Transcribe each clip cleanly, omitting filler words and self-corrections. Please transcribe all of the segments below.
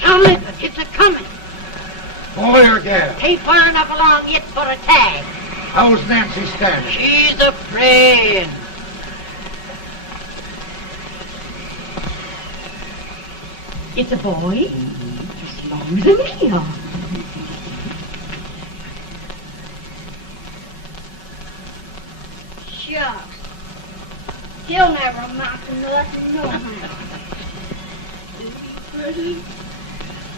John Lincoln, it's a-coming. Boy or gal? Ain't far enough along yet for a tag. How's Nancy standing? She's afraid. It's a boy, as long as a me are. Shucks. He'll never amount to nothing, no how.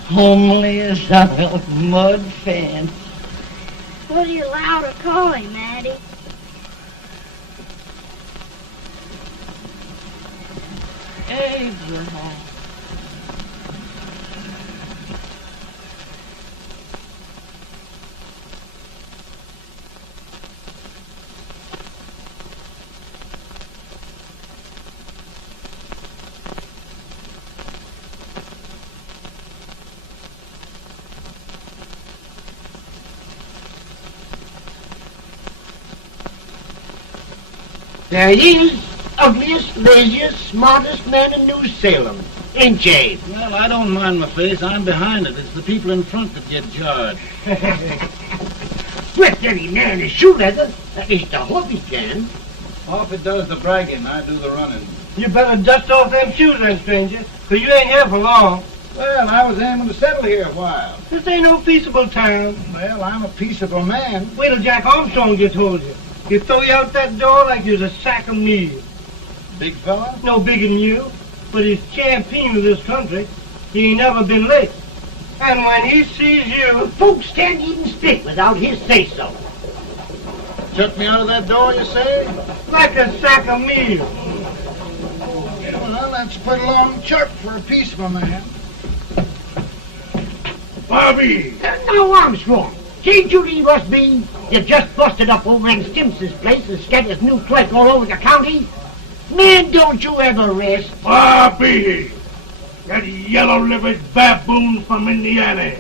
Homely as a old mud fence. What are you allowed to call him, Maddie? Abraham. There he is, ugliest, laziest, smartest man in New Salem, ain't Jay? Well, I don't mind my face. I'm behind it. It's the people in front that get jarred. Swift any man is shoe leather. At least I hope he can. Off it does the bragging, I do the running. You better dust off them shoes then, stranger, 'cause you ain't here for long. Well, I was aiming to settle here a while. This ain't no peaceable town. Well, I'm a peaceable man. Wait till Jack Armstrong gets hold of you. He'll throw you out that door like you're a sack of meal. Big fella? No bigger than you, but he's champion of this country. He ain't never been late. And when he sees you... Folks can't even speak without his say-so. Took me out of that door, you say? like a sack of meal. Well, that's pretty long chirp for a peaceable man. Bobby! Now, Armstrong, can't you leave us be? You just busted up old man Stimpson's place and scattered his new clerk all over the county. Man, don't you ever rest. Bobby! That yellow-livered baboon from Indiana.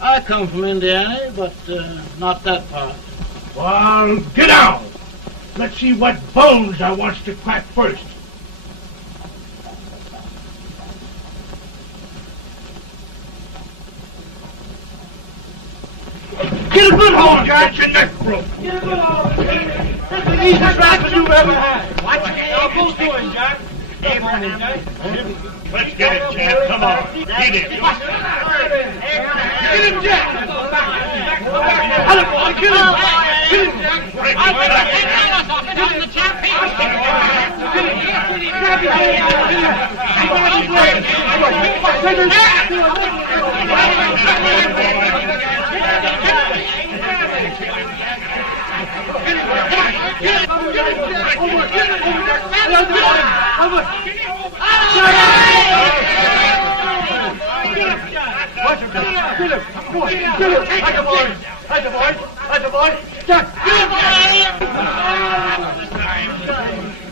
I come from Indiana, but not that part. Well, get out. Let's see what bones I wants to crack first. Get a good hold, Jack. Get your neck broke. Get a good hold. That's the easiest rifle you've ever had. Watch it. Now, go to him, Jack. Abraham, Jack. Let's get it, Jack. Come on. Get it. Get him, Jack. Hello, boy. Kill him. Kill him, Jack. Break I'll his back.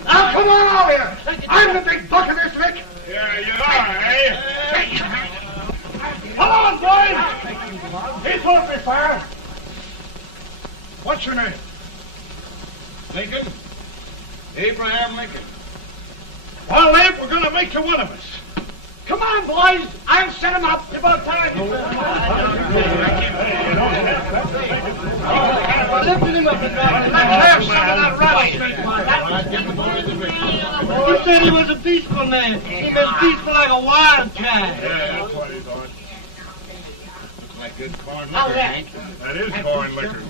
Now, come on over here. I'm the big buck of this lick. Yeah, you are, eh? Come on, boys. He's off me, fire. What's your name? Lincoln? Abraham Lincoln. Well, Lamp, we're going to make you one of us. Come on, boys. I'll set him up. It's about time. Lifting him up and Let's have some of that rattlesnake. He said he was a peaceful man. He was peaceful like a wildcat. Yeah, that's what he thought. Looks like good corn How's liquor, that? Hank. That is corn liquor.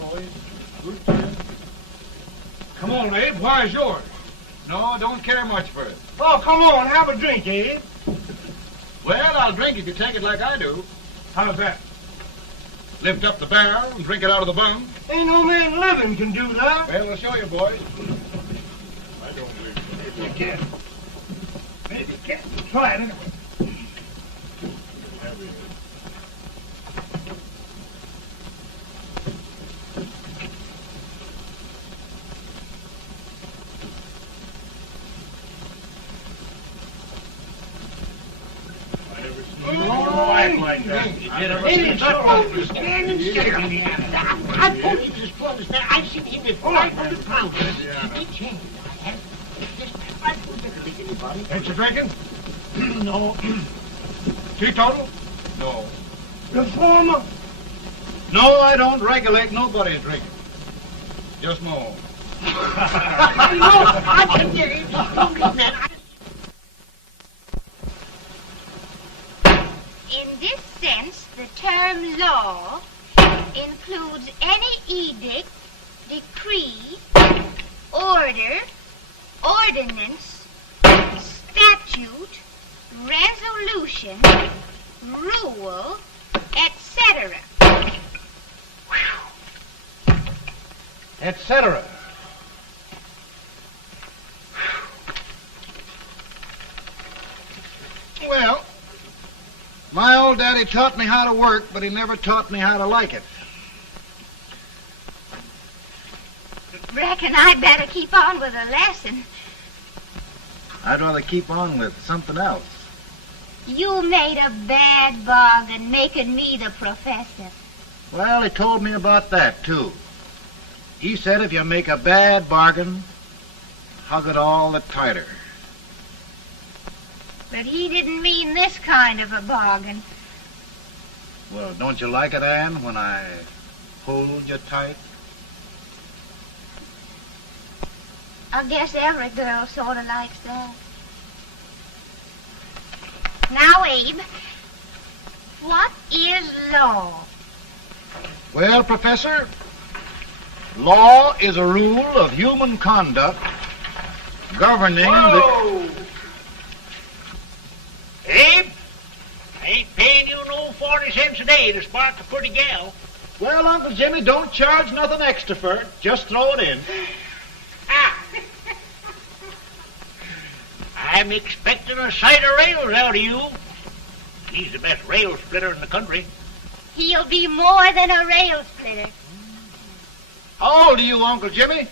Come on, Abe. Why's yours? No, don't care much for it. Oh, come on. Have a drink, Abe. Well, I'll drink if you take it like I do. How's that? Lift up the barrel and drink it out of the bung. Ain't no man living can do that. Well, I'll show you, boys. I don't believe so. Maybe you can. Maybe you can. Try it anyway. like that. Man, instead of me, I told you this for understand. I've seen him with 500 pounds. He changed. Just right for anybody. Ain't you drinking? No. Teetotal? No. Reformer. No, I don't regulate nobody's drinking. Just my own. I know. I can get it. Man, In this sense, the term law includes any edict, decree, order, ordinance, statute, resolution, rule, etc. Etc. Well, my old daddy taught me how to work, but he never taught me how to like it. Reckon I'd better keep on with the lesson. I'd rather keep on with something else. You made a bad bargain making me the professor. Well, he told me about that, too. He said if you make a bad bargain, hug it all the tighter. But he didn't mean this kind of a bargain. Well, don't you like it, Anne, when I hold you tight? I guess every girl sort of likes that. Now, Abe, what is law? Well, Professor, law is a rule of human conduct governing Whoa! Abe, I ain't paying you no 40 cents a day to spark a pretty gal. Well, Uncle Jimmy, don't charge nothing extra for it. Just throw it in. I'm expecting a sight of rails out of you. He's the best rail splitter in the country. He'll be more than a rail splitter. How old are you, Uncle Jimmy?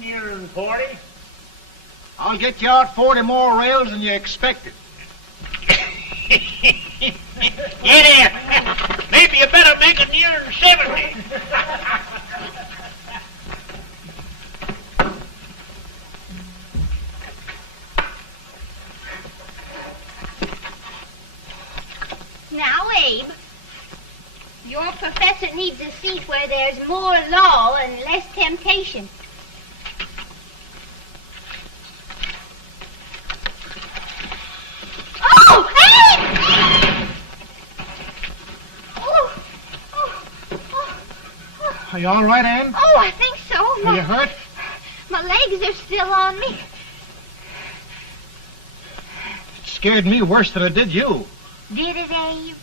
Nearing 40. I'll get you out 40 more rails than you expected. Yeah, maybe you better make it nearing 70. Now, Abe, your professor needs a seat where there's more law and less temptation. Oh, Abe! Are you all right, Anne? Oh, I think so. Are you hurt? My legs are still on me. It scared me worse than it did you. Did it, Abe?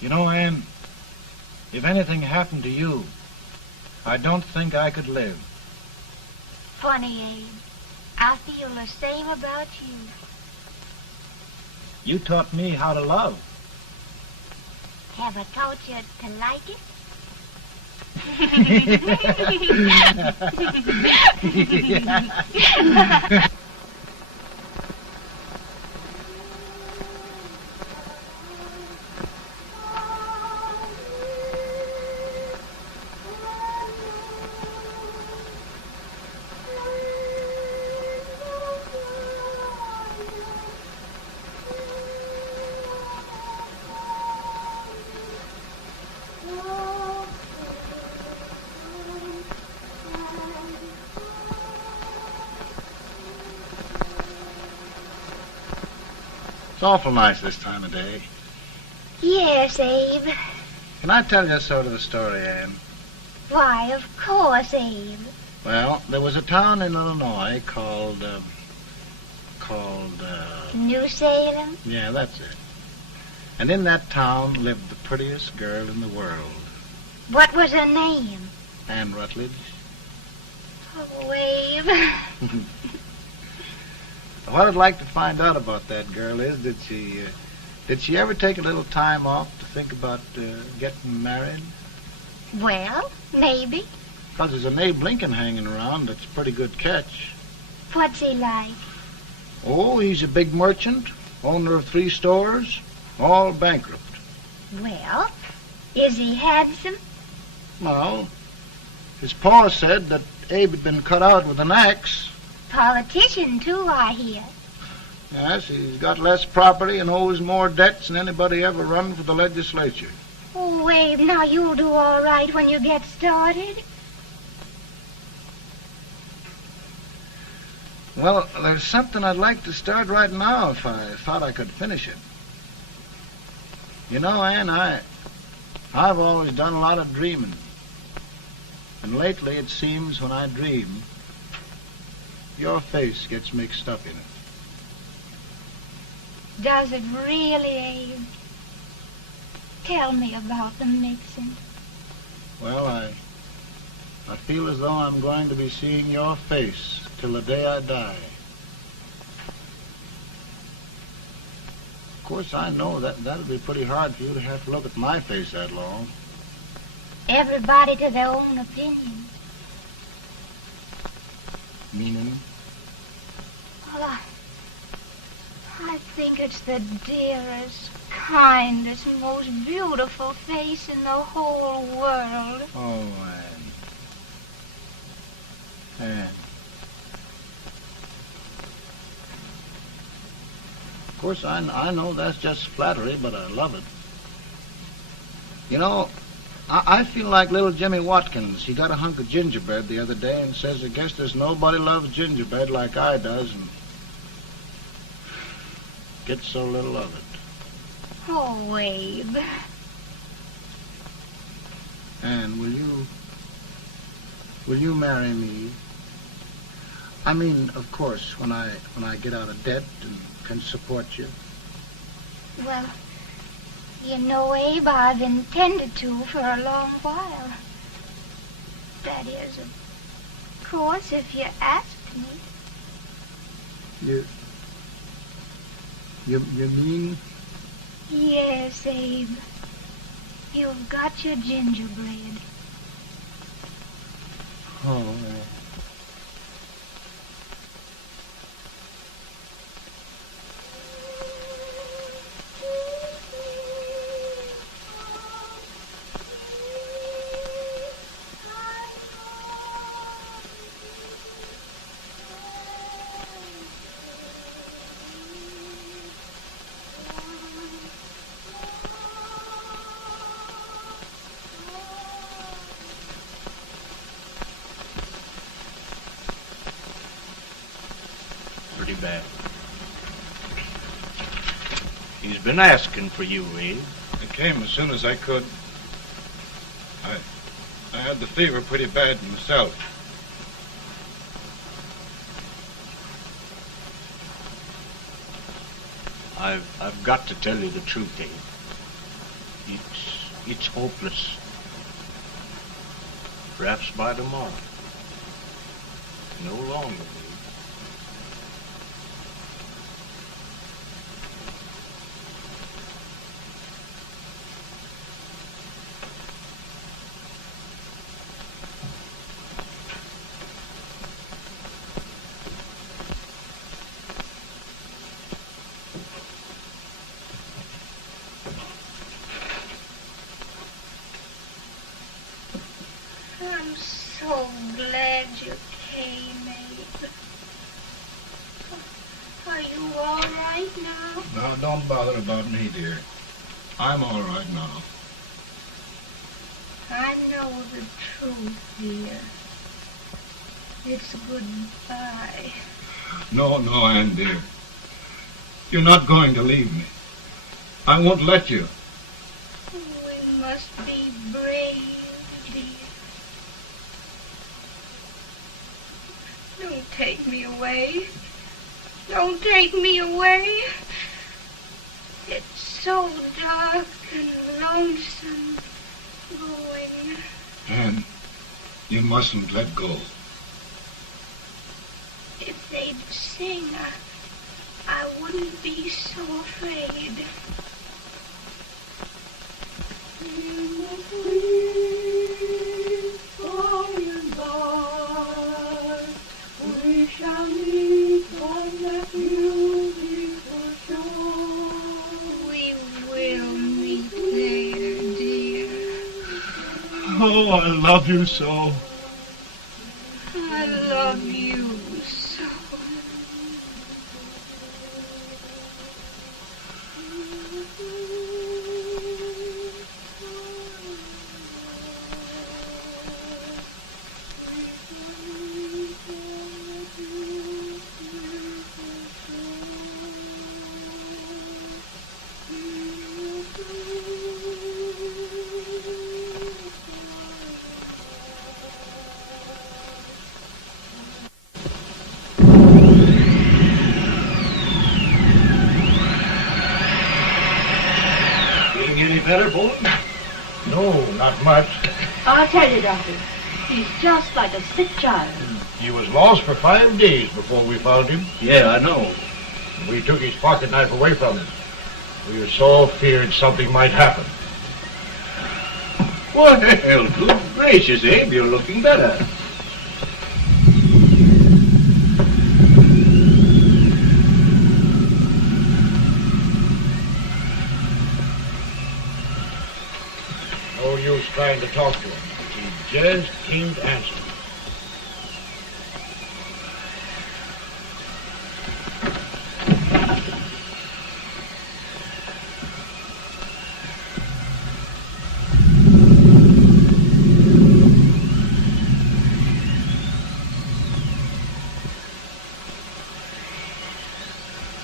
You know, Anne, if anything happened to you, I don't think I could live. Funny, Abe. I feel the same about you. You taught me how to love. Have I taught you to like it? It's awful nice this time of day. Yes, Abe. Can I tell you sort of the story, Anne? Why, of course, Abe. Well, there was a town in Illinois called, New Salem? yeah, that's it. And in that town lived the prettiest girl in the world, What was her name? Anne Rutledge. Oh, Abe. What I'd like to find out about that girl is, did she ever take a little time off to think about getting married? Well, maybe. Because there's an Abe Lincoln hanging around that's a pretty good catch. What's he like? Oh, he's a big merchant, owner of 3 stores, all bankrupt. Well, is he handsome? Well, his pa said that Abe had been cut out with an axe. Politician, too, I hear. Yes, he's got less property and owes more debts than anybody ever run for the legislature. Oh, Abe, now you'll do all right when you get started. Well, there's something I'd like to start right now if I thought I could finish it. You know, Ann, I've always done a lot of dreaming. And lately it seems when I dream, your face gets mixed up in it. Does it really, Abe? Tell me about the mixing. Well, I feel as though I'm going to be seeing your face till the day I die. Of course, I know that'll be pretty hard for you to have to look at my face that long. Everybody to their own opinion. Meaning? Well, I think it's the dearest, kindest, most beautiful face in the whole world. Oh, Ann. Of course, I know that's just flattery, but I love it. You know, I feel like little Jimmy Watkins. He got a hunk of gingerbread the other day and says, I guess there's nobody loves gingerbread like I does, and gets so little of it. Oh, Abe. Ann, will you marry me? I mean, of course, when I get out of debt and can support you. Well, you know, Abe, I've intended to for a long while. That is, of course, if you asked me. You mean? Yes, Abe. You've got your gingerbread. Oh, Pretty bad. He's been asking for you, Abe. I came as soon as I could. I had the fever pretty bad myself. I've got to tell you the truth, Abe. It's hopeless. Perhaps by tomorrow. No longer, Abe. I'm so glad you came, Abe. Are you all right now? Now, don't bother about me, dear. I'm all right now. I know the truth, dear. It's goodbye. No, Ann, dear. You're not going to leave me. I won't let you. We must be brave, dear. Don't take me away. Don't take me away. It's so dark and lonesome going. Ann, you mustn't let go. If they'd sing, I wouldn't be so afraid. We shall meet on that beautiful shore. Oh, I love you so. I love you so. Any better, Bolton? No, not much. I'll tell you, Doctor. He's just like a sick child. He was lost for 5 days before we found him. Yeah, I know. We took his pocket knife away from him. We were so feared something might happen. Well, good gracious, Abe, you're looking better. No use trying to talk to him. He just can't answer.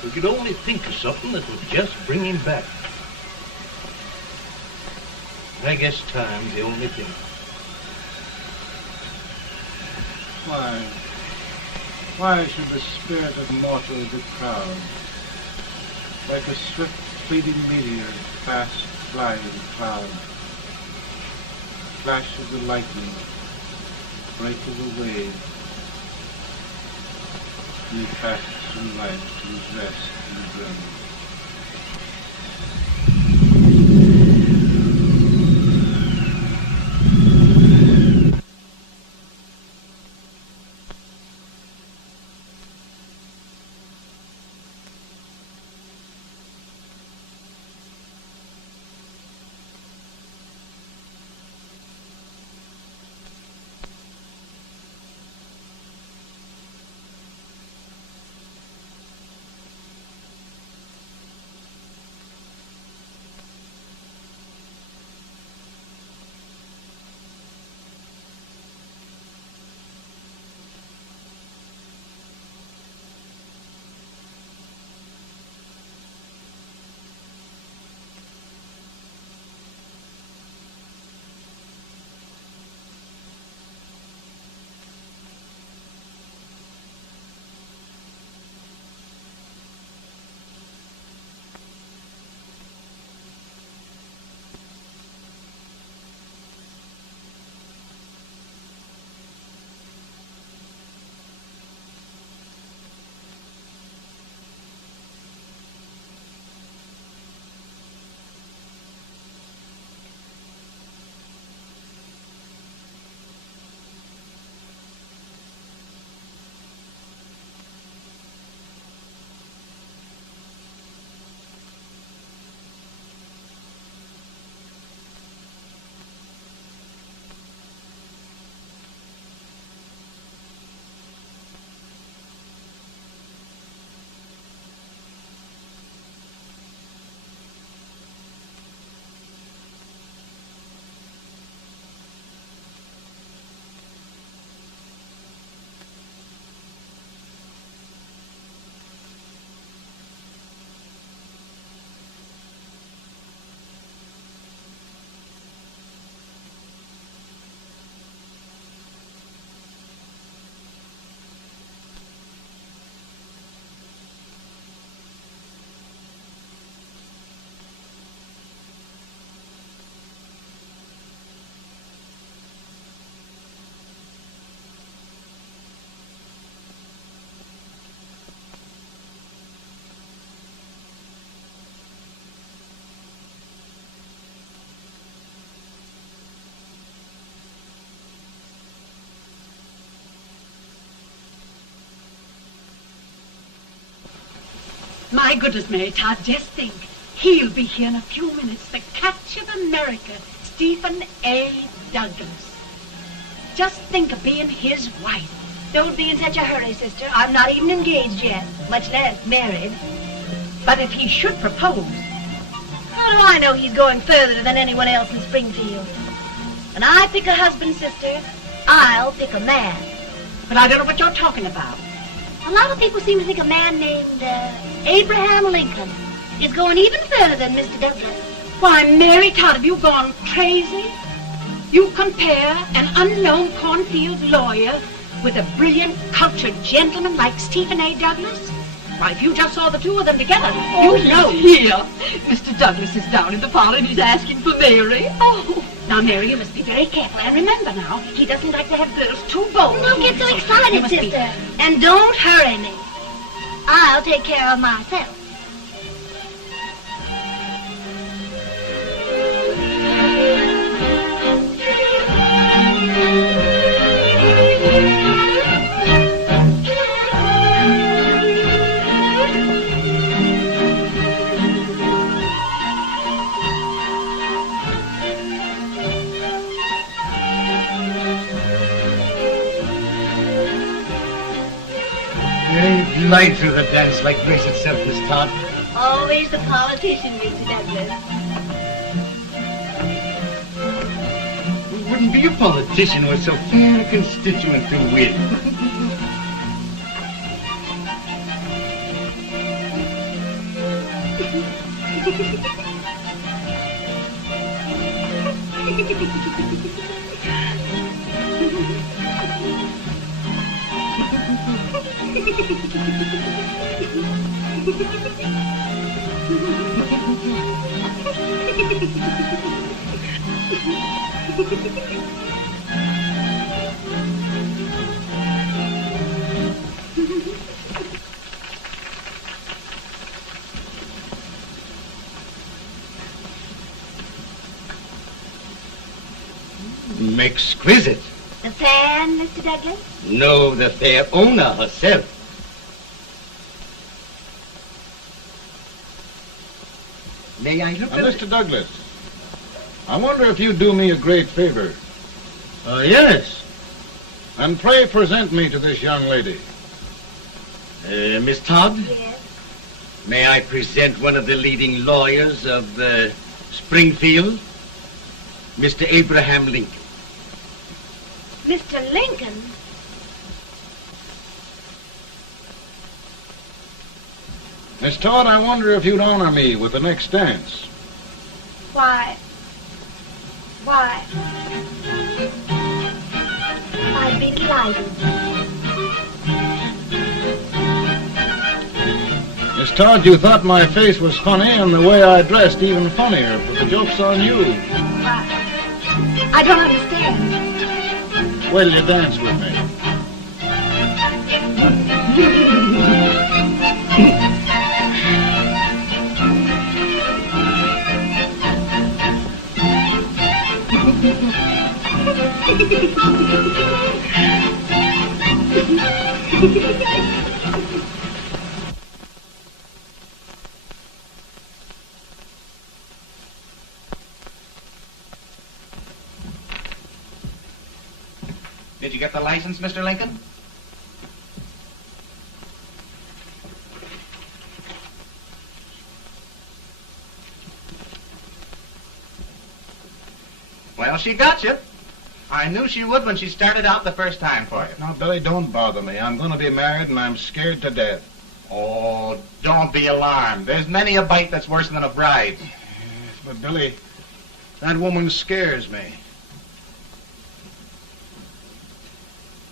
We could only think of something that would just bring him back. I guess time's the only thing. Why should the spirit of mortal be proud? Like a swift fleeting meteor, fast flying cloud. Flash of the lightning, break of the wave. And he passes from life to his rest in the grave. My goodness, Mary Todd, just think. He'll be here in a few minutes. The catch of America, Stephen A. Douglas. Just think of being his wife. Don't be in such a hurry, sister. I'm not even engaged yet, much less married. But if he should propose, How do I know he's going further than anyone else in Springfield? When I pick a husband, sister, I'll pick a man. but I don't know what you're talking about. A lot of people seem to think a man named Abraham Lincoln is going even further than Mr. Douglas. Why, Mary Todd, have you gone crazy? You compare an unknown cornfield lawyer with a brilliant, cultured gentleman like Stephen A. Douglas? Why, if you just saw the two of them together, you'd know. Here. Mr. Douglas is down in the parlor and he's asking for Mary. Oh, now, Mary, you must be very careful. And remember now, he doesn't like to have girls too bold. Don't get so You excited, must be- sister. And don't hurry me. I'll take care of myself. Glide through the dance like grace itself, Miss Todd. Always the politician, Mr. Douglas. We wouldn't be a politician with so fair a constituent to win. Exquisite. The fan, Mr. Douglas? No, the fair owner herself. May I look at Mr. Douglas, I wonder if you'd do me a great favor. Yes. And pray present me to this young lady. Miss Todd, Yes. may I present one of the leading lawyers of Springfield, Mr. Abraham Lincoln. Mr. Lincoln? Miss Todd, I wonder if you'd honor me with the next dance. Why? I'd be delighted. Miss Todd, you thought my face was funny and the way I dressed even funnier, but the joke's on you. I don't understand. Will you dance with me? Did you get the license, Mr. Lincoln? Well, she got you. I knew she would when she started out the first time for you. Now, Billy, don't bother me. I'm going to be married and I'm scared to death. Oh, don't be alarmed. There's many a bite that's worse than a bride. But, Billy, that woman scares me.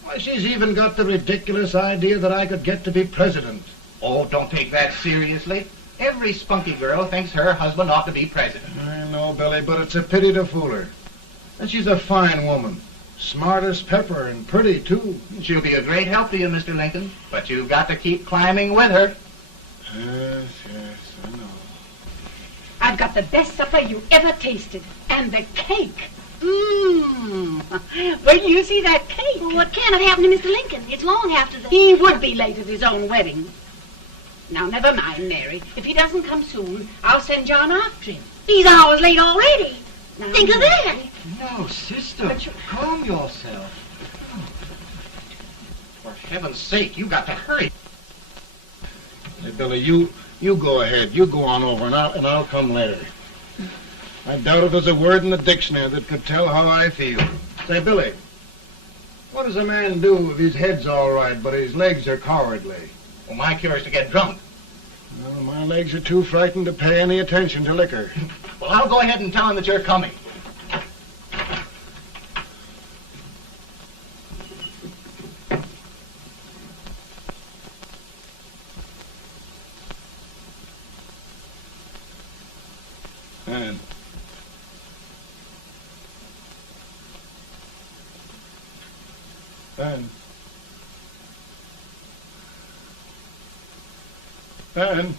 Why, she's even got the ridiculous idea that I could get to be president. Oh, don't take that seriously. Every spunky girl thinks her husband ought to be president. I know, Billy, but it's a pity to fool her. And she's a fine woman. Smart as pepper and pretty, too. She'll be a great help to you, Mr. Lincoln, but you've got to keep climbing with her. Yes, I know. I've got the best supper you ever tasted. And the cake. Mmm. Wait till you see that cake. Well, what can have happened to Mr. Lincoln? It's long after the... He would be late at his own wedding. Now, never mind, Mary. If he doesn't come soon, I'll send John after him. He's hours late already. Think of that. No, sister. Calm yourself. For heaven's sake, you got to hurry. Hey, Billy, you go ahead. You go on over, and I'll come later. I doubt if there's a word in the dictionary that could tell how I feel. Say, Billy, what does a man do if his head's all right, but his legs are cowardly? Well, my cure is to get drunk. Well, my legs are too frightened to pay any attention to liquor. Well, I'll go ahead and tell him that you're coming. And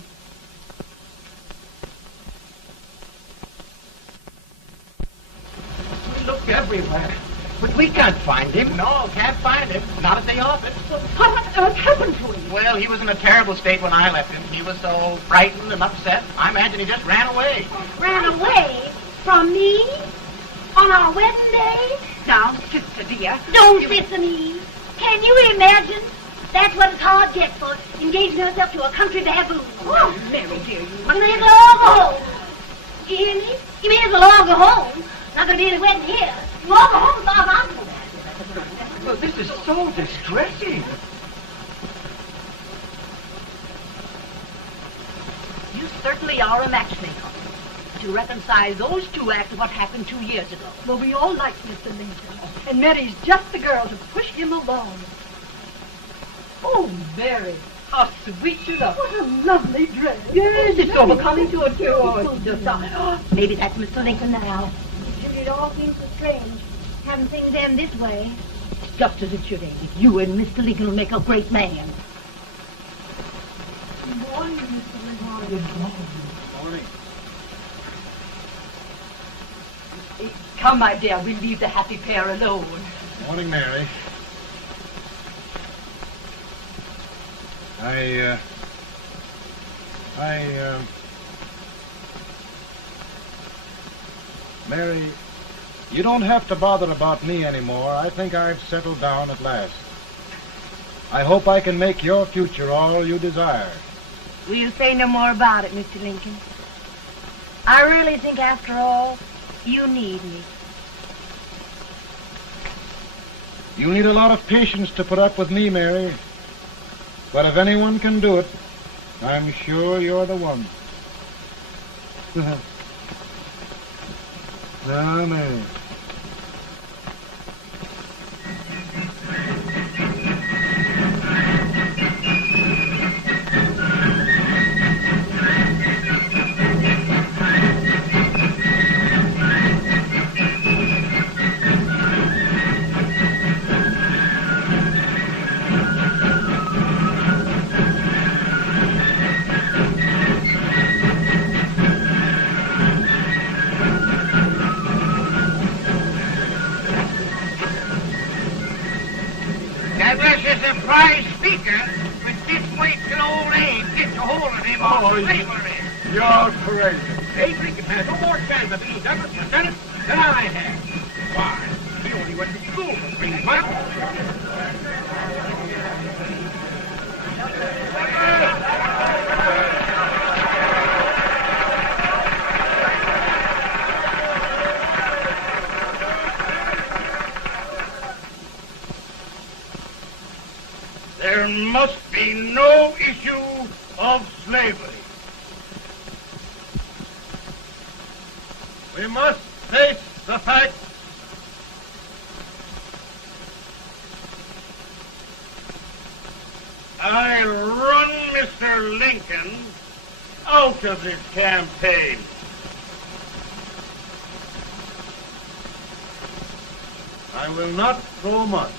We looked everywhere, but we can't find him. No, can't find him. Not at the office. What on earth happened to him? Well, he was in a terrible state when I left him. He was so frightened and upset. I imagine he just ran away. Ran away from me on our wedding day? Now, sister dear. Don't listen, Eve. Can you imagine? That's what it's hard gets for engaging herself to a country baboon. Oh, Mary dear, you... You may as well all go home. You hear me? You may as well all go home. Not gonna be any wedding here. You all go home as far as I'm concerned. Well, this is so distressing. You certainly are a matchmaker. To reconcile those two after what happened 2 years ago. Well, we all like Mr. Lincoln. And Mary's just the girl to push him along. Oh, Mary, how sweet you look. What a lovely dress. Yes, it's so becoming to her, too. Oh, it's just Maybe that's Mr. Lincoln now. It all seems so strange. Having things end this way. just as it should end. You and Mr. Lincoln will make a great man. Good morning, Mr. Lincoln. Good morning. Morning. Come, my dear, we'll leave the happy pair alone. Morning, Mary. Mary, you don't have to bother about me anymore. I think I've settled down at last. I hope I can make your future all you desire. We'll say no more about it, Mr. Lincoln. I really think, after all, you need me. You need a lot of patience to put up with me, Mary. But if anyone can do it, I'm sure you're the one. Now, Mary. That was a surprise speaker, but this way till old Abe gets a hold of him on slavery. You're crazy. Abe Lincoln has no more chance of being Douglas lieutenant than I have. Why? He only went to school for 3 months. There must be no issue of slavery. We must face the fact I run Mr. Lincoln out of this campaign. I will not throw much.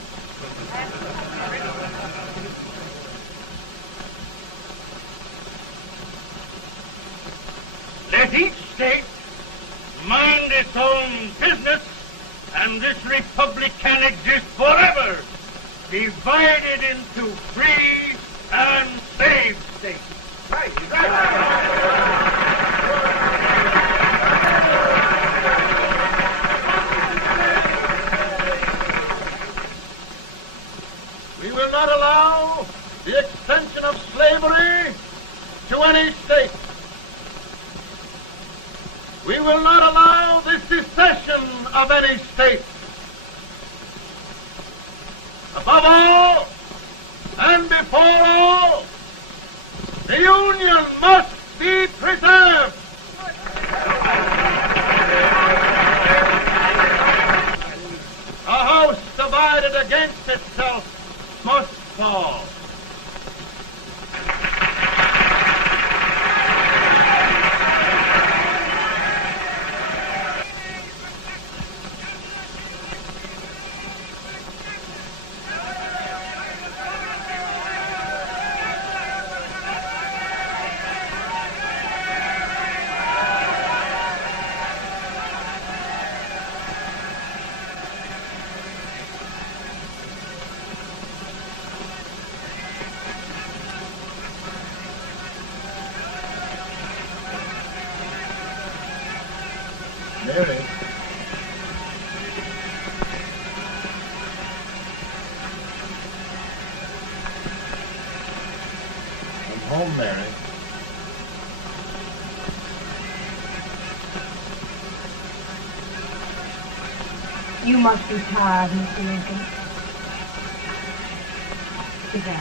Let each state mind its own business, and this republic can exist forever, divided into free and slave states. Right. We will not allow the extension of slavery to any state. We will not allow the secession of any state. Above all, and before all, the Union must be preserved. A house divided against itself must fall. Mary. I'm home, Mary. You must be tired, Mr. Lincoln. Sit down.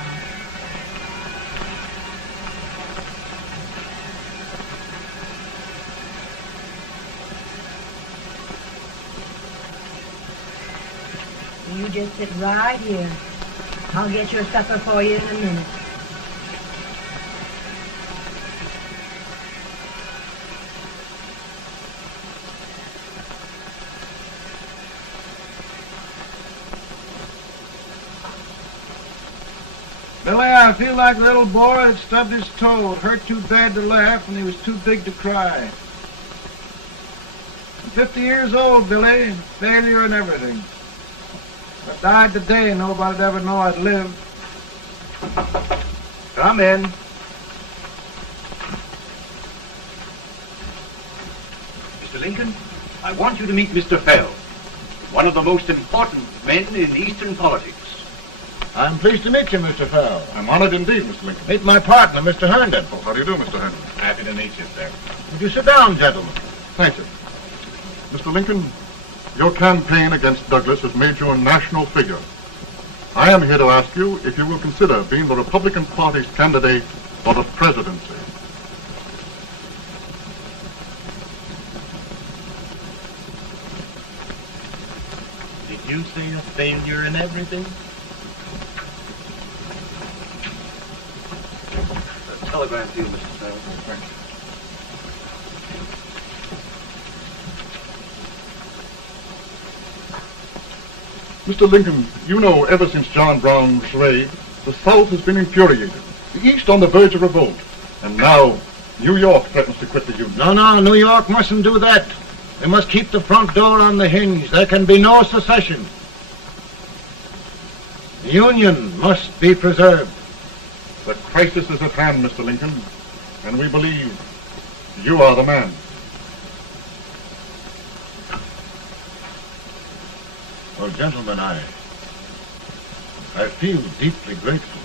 You just sit right here. I'll get your supper for you in a minute. Billy, I feel like a little boy that stubbed his toe. It hurt too bad to laugh and he was too big to cry. I'm 50 years old, Billy. Failure and everything. If I died today, nobody'd ever know I'd lived. Come in. Mr. Lincoln, I want you to meet Mr. Fell, one of the most important men in Eastern politics. I'm pleased to meet you, Mr. Fell. I'm honored indeed, Mr. Lincoln. Meet my partner, Mr. Herndon. Oh, how do you do, Mr. Herndon? Happy to meet you, sir. Would you sit down, gentlemen? Thank you. Mr. Lincoln, your campaign against Douglas has made you a national figure. I am here to ask you if you will consider being the Republican Party's candidate for the presidency. Did you say a failure in everything? A telegram to you, Mr. Fell. Thank you. Mr. Lincoln, you know ever since John Brown's raid, the South has been infuriated, the East on the verge of revolt, and now New York threatens to quit the Union. No, New York mustn't do that. They must keep the front door on the hinge. There can be no secession. The Union must be preserved. The crisis is at hand, Mr. Lincoln, and we believe you are the man. Well, gentlemen, I feel deeply grateful.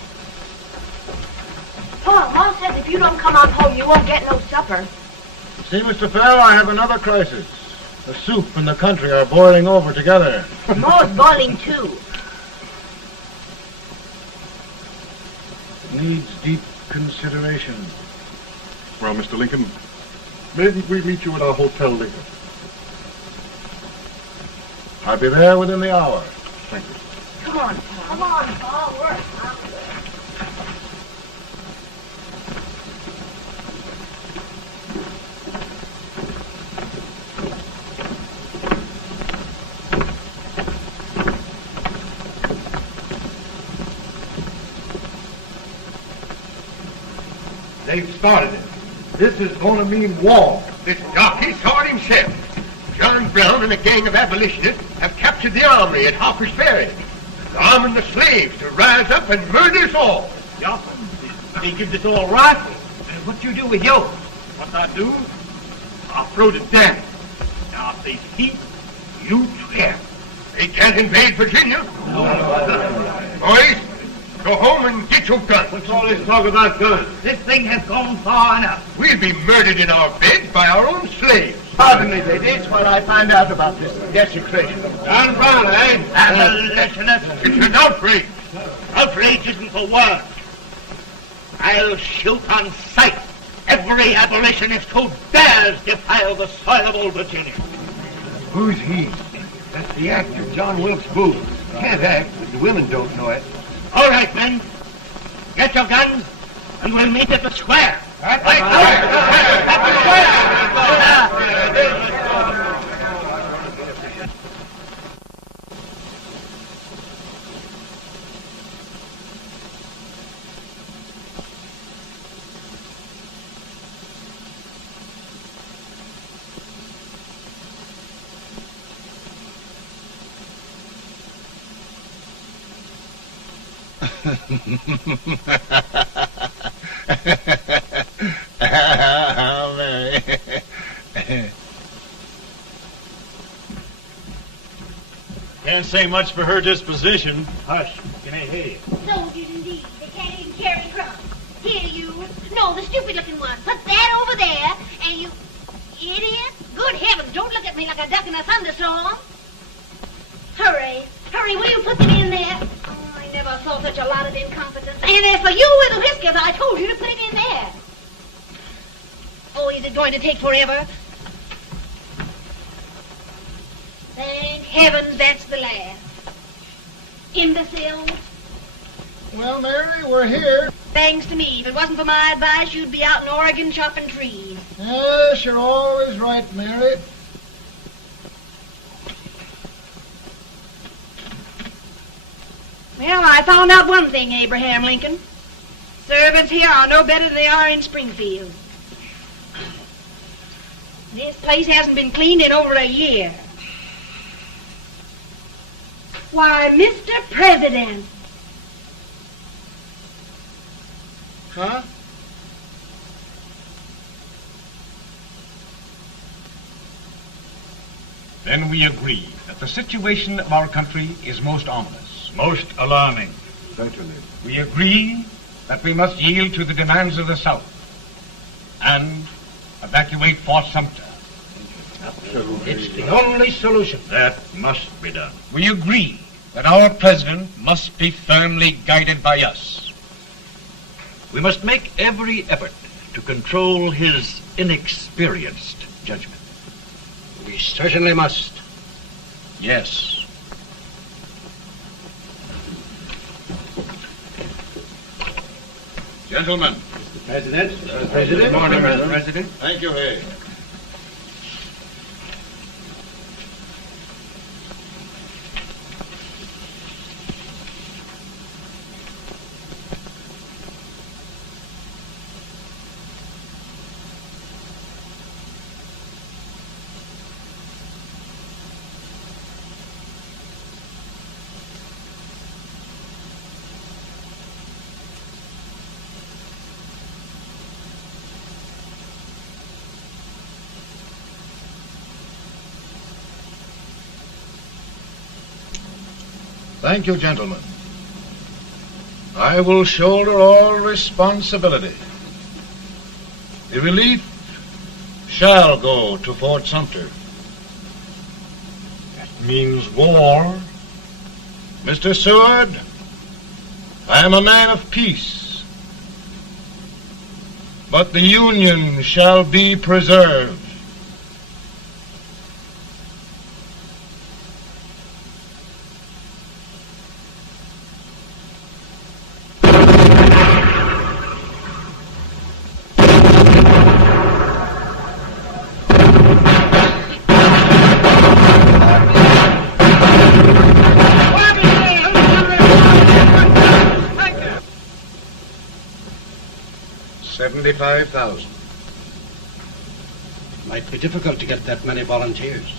Paul, Mom says if you don't come on home, you won't get no supper. See, Mr. Fell, I have another crisis. The soup and the country are boiling over together. More's boiling, too. It needs deep consideration. Well, Mr. Lincoln, maybe we meet you at our hotel later. I'll be there within the hour. Thank you. Come on, Paul. Come on, Paul. We're hungry. They've started it. This is going to mean war. This Doc, he saw it himself. John Brown and a gang of abolitionists have captured the armory at Harper's Ferry, arming the slaves to rise up and murder us all. Yeah, they give us all rifles. And what you do with yours? What I do? I'll throw the down. Now, if they keep, you tear. They can't invade Virginia. Boys, Go home and get your gun. What's all this talk about guns? This thing has gone far enough. We'll be murdered in our beds by our own slaves. Pardon me, ladies, while I find out about this desecration. John Brown, eh? Abolitionist. It's an outrage. Outrage isn't the word. I'll shoot on sight every abolitionist who dares defile the soil of old Virginia. Who's he? That's the actor, John Wilkes Booth. Can't act, but the women don't know it. All right, men. Get your guns, and we'll meet at the square. At the How merry. Can't say much for her disposition. Hush, can I hear you? Soldiers indeed. They can't even carry crumbs. Here, you. No, the stupid-looking one. Put that over there, and you... Idiot. Good heavens, don't look at me like a duck in a thunderstorm. Hurry. Hurry, will you put them in there? Oh, I never saw such a lot of incompetence. And as for you with the whiskers, I told you to put him in there. Oh, is it going to take forever? Thank heavens that's the last. Imbeciles. Well, Mary, we're here. Thanks to me. If it wasn't for my advice, you'd be out in Oregon chopping trees. Yes, you're always right, Mary. Well, I found out one thing, Abraham Lincoln. Servants here are no better than they are in Springfield. This place hasn't been cleaned in over a year. Why, Mr. President. Huh? Then we agree that the situation of our country is most ominous. Most alarming. Certainly. We agree that we must yield to the demands of the South and evacuate Fort Sumter. It's the only solution. That must be done. We agree that our president must be firmly guided by us. We must make every effort to control his inexperienced judgment. We certainly must. Yes. Gentlemen. Mr. President. Good morning, Mr. President. Thank you, Hay. Thank you, gentlemen. I will shoulder all responsibility. The relief shall go to Fort Sumter. That means war. Mr. Seward, I am a man of peace, but the Union shall be preserved. $75,000. Might be difficult to get that many volunteers.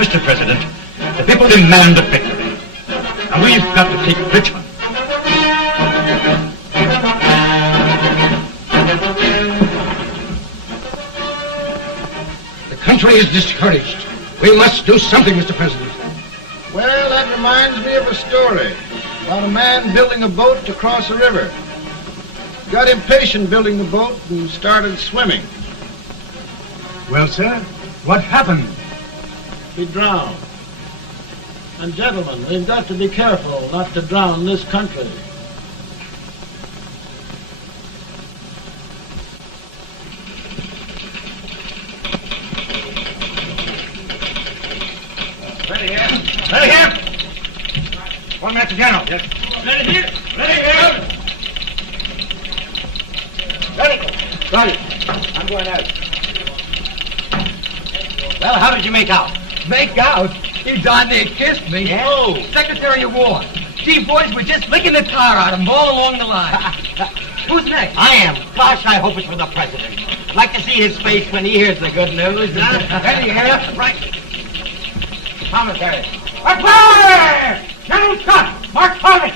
Mr. President, the people demand a victory. And we've got to take Richmond. The country is discouraged. We must do something, Mr. President. Well, that reminds me of a story about a man building a boat to cross a river. Got impatient building the boat and started swimming. Well, sir, what happened? He drowned. And gentlemen, we've got to be careful not to drown this country. Ready here. Ready here. One Master General. Yes. Ready here. Ready here. Ready. Ready. I'm going out. Well, how did you make out? Make out? He darn near kissed me. Yeah? Oh, Secretary of War. Gee, boys, we're just licking the tar out of him all along the line. Who's next? I am. Gosh, I hope it's for the president. I'd like to see his face when he hears the good news. Ready here. Right. Commissary. Fire! General Scott, Mark Harvey.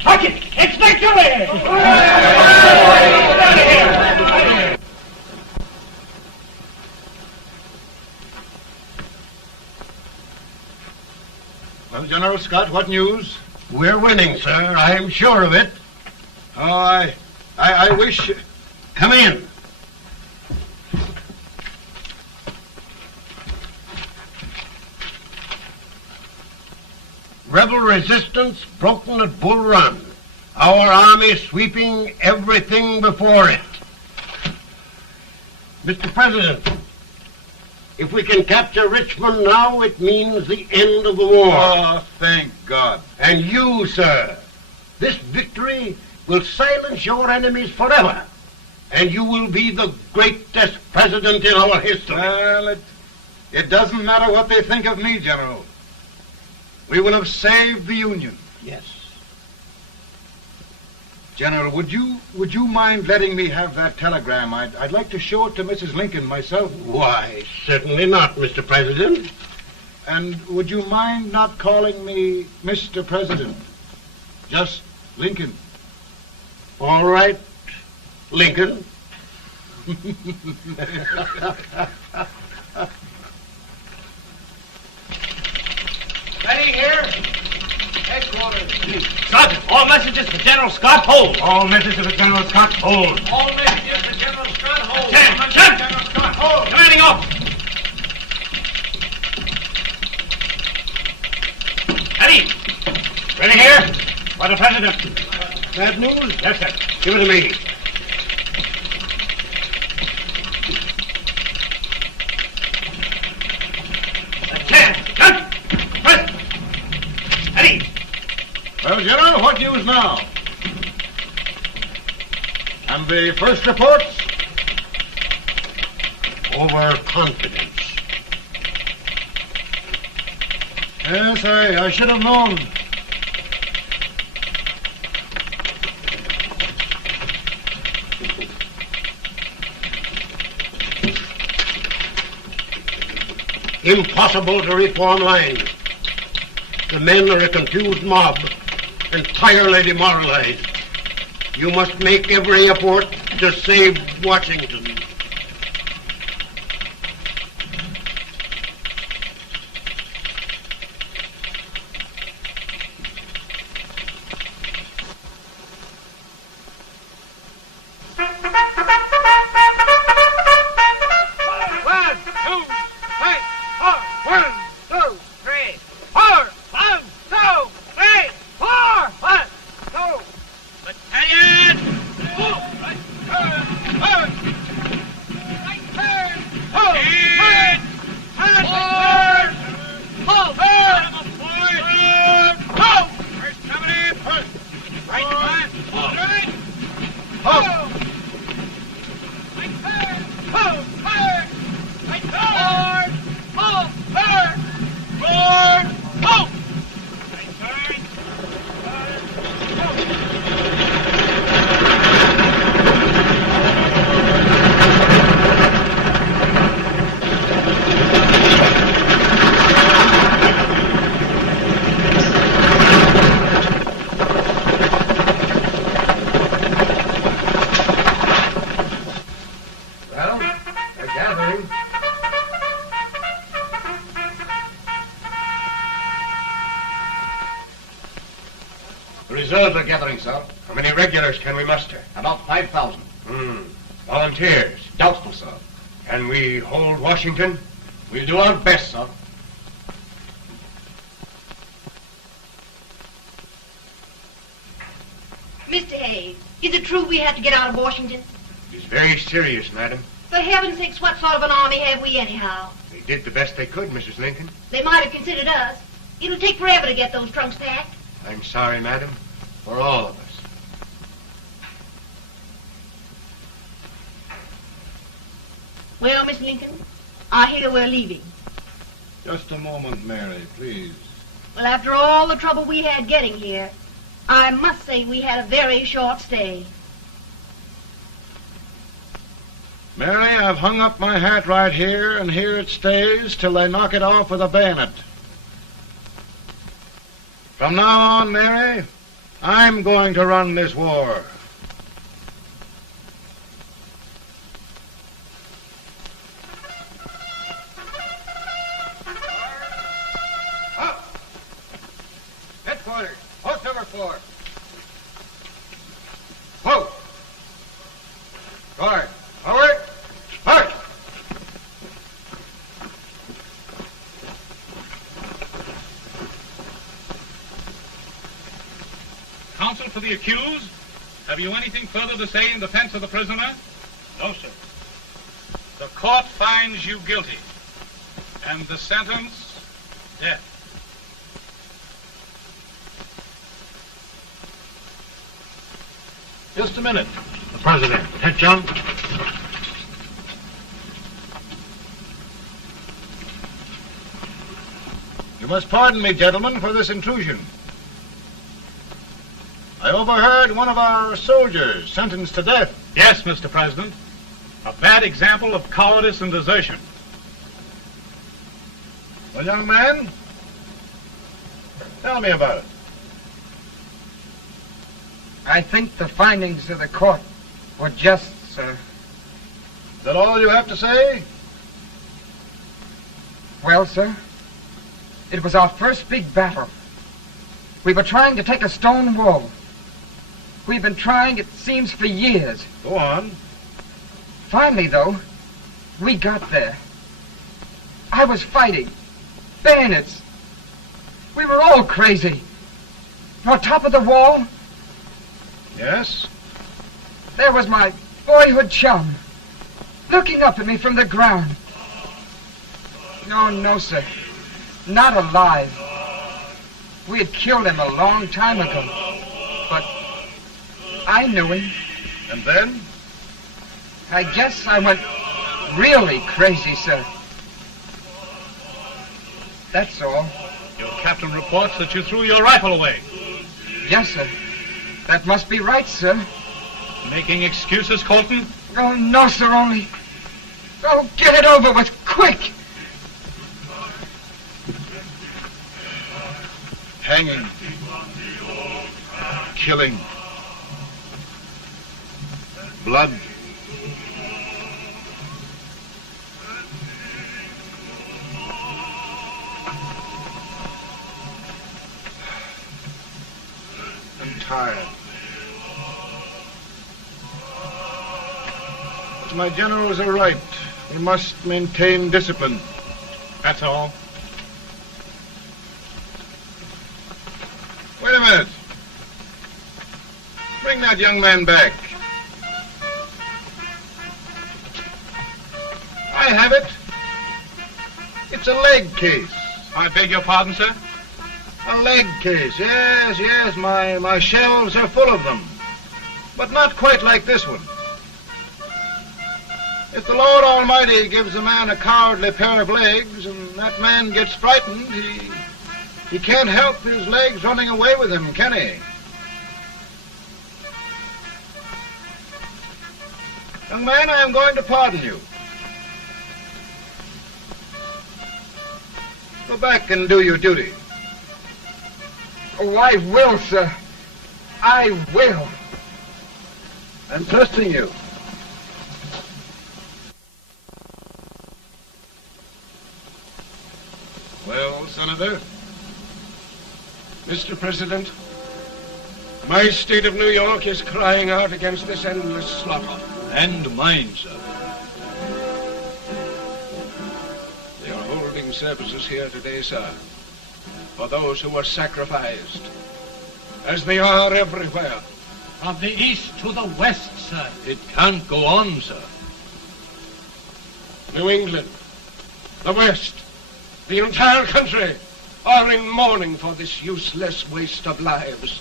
Touch it. It's victory! Out of here. Well, General Scott, what news? We're winning, sir. I'm sure of it. Oh, I wish... Come in. Rebel resistance broken at Bull Run. Our army sweeping everything before it. Mr. President, if we can capture Richmond now, it means the end of the war. Oh, thank God. And you, sir, this victory will silence your enemies forever. And you will be the greatest president in our history. Well, it doesn't matter what they think of me, General. We will have saved the Union. Yes. General, would you mind letting me have that telegram? I'd like to show it to Mrs. Lincoln myself. Why, certainly not, Mr. President. And would you mind not calling me Mr. President? Just Lincoln. All right, Lincoln. Ready here. Headquarters. Sergeant, all messages for General Scott, hold. All messages for General Scott, hold. All messages for General Scott, hold. General Scott, hold. Commanding officer. Ready. Ready here. For the President. Bad news? Yes, sir. Give it to me. Well, General, what news now? And the first reports? Overconfidence. Yes, I should have known. Impossible to reform lines. The men are a confused mob, entirely demoralized. You must make every effort to save Washington. Reserves are gathering, sir. How many regulars can we muster? About 5,000. Volunteers? Doubtful, sir. Can we hold Washington? We'll do our best, sir. Mr. Hayes, is it true we have to get out of Washington? It's very serious, madam. For heaven's sakes, what sort of an army have we anyhow? They did the best they could, Mrs. Lincoln. They might have considered us. It'll take forever to get those trunks packed. I'm sorry, madam, for all of us. Well, Miss Lincoln, I hear we're leaving. Just a moment, Mary, please. Well, after all the trouble we had getting here, I must say we had a very short stay. Mary, I've hung up my hat right here, and here it stays till they knock it off with a bayonet. From now on, Mary, I'm going to run this war. Headquarters, post number 4. Whoa! Guard, forward, march! Counsel for the accused, have you anything further to say in defense of the prisoner? No, sir. The court finds you guilty, and the sentence, death. Just a minute. The President. Attention. You must pardon me, gentlemen, for this intrusion. I overheard one of our soldiers sentenced to death. Yes, Mr. President. A bad example of cowardice and desertion. Well, young man, tell me about it. I think the findings of the court were just, sir. Is that all you have to say? Well, sir, it was our first big battle. We were trying to take a stone wall. We've been trying, it seems, for years. Go on. Finally, though, we got there. I was fighting. Bayonets. We were all crazy. On top of the wall, Yes? there was my boyhood chum, looking up at me from the ground. No, sir. Not alive. We had killed him a long time ago. But I knew him. And then? I guess I went really crazy, sir. That's all. Your captain reports that you threw your rifle away. Yes, sir. That must be right, sir. Making excuses, Colton? Oh, no, sir, only... Oh, get it over with, quick! Hanging. Killing. Blood. I'm tired. But my generals are right. We must maintain discipline. That's all. Wait a minute. Bring that young man back. I have it. It's a leg case. I beg your pardon, sir? A leg case, yes. My shelves are full of them. But not quite like this one. If the Lord Almighty gives a man a cowardly pair of legs and that man gets frightened, he can't help his legs running away with him, can he? Young man, I am going to pardon you. Go back and do your duty. Oh, I will, sir. I will. I'm trusting you. Well, Senator? Mr. President, My state of New York is crying out against this endless slaughter. And mine, sir. They are holding services here today, sir, for those who were sacrificed, as they are everywhere. From the east to the west, sir. It can't go on, sir. New England, the West, the entire country are in mourning for this useless waste of lives.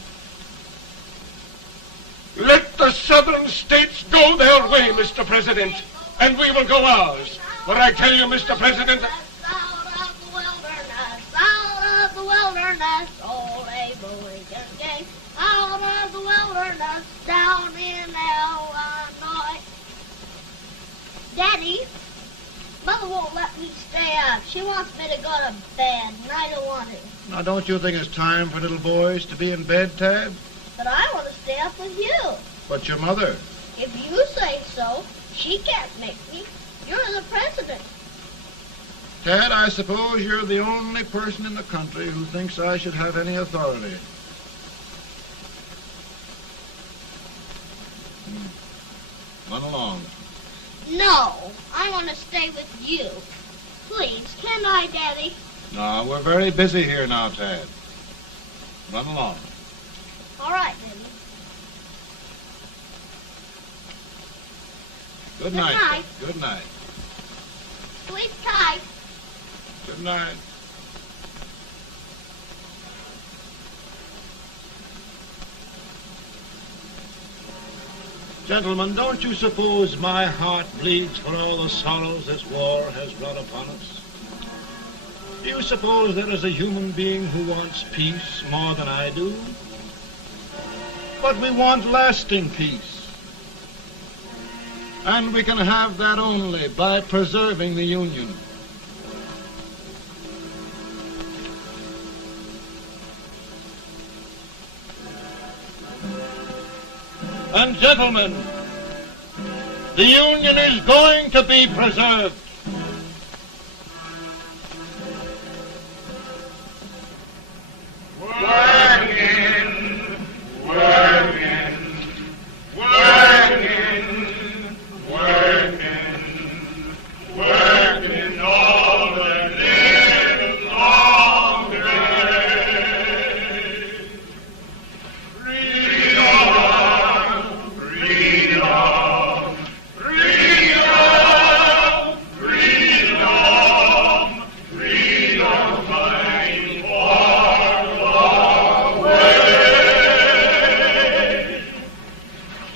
Let the southern states go their way, Mr. President, and we will go ours. For I tell you, Mr. President, Out of the wilderness, old Abraham came. Out of the wilderness, down in Illinois. Daddy, Mother won't let me stay up. She wants me to go to bed, and I don't want to. Now, don't you think it's time for little boys to be in bed, Tad? But I want to stay up with you. But your mother? If you say so, she can't make me. You're the president. Tad, I suppose you're the only person in the country who thinks I should have any authority. Run along. No, I want to stay with you. Please, can I, Daddy? No, we're very busy here now, Tad. Run along. All right, Daddy. Good Good night. night. Good night. Sleep tight. Good night. Gentlemen, don't you suppose my heart bleeds for all the sorrows this war has brought upon us? Do you suppose there is a human being who wants peace more than I do? But we want lasting peace. And we can have that only by preserving the Union. And gentlemen, the Union is going to be preserved. Working, working, working, working, working all the live long day. Freedom, freedom, freedom, freedom, freedom, fighting for the way.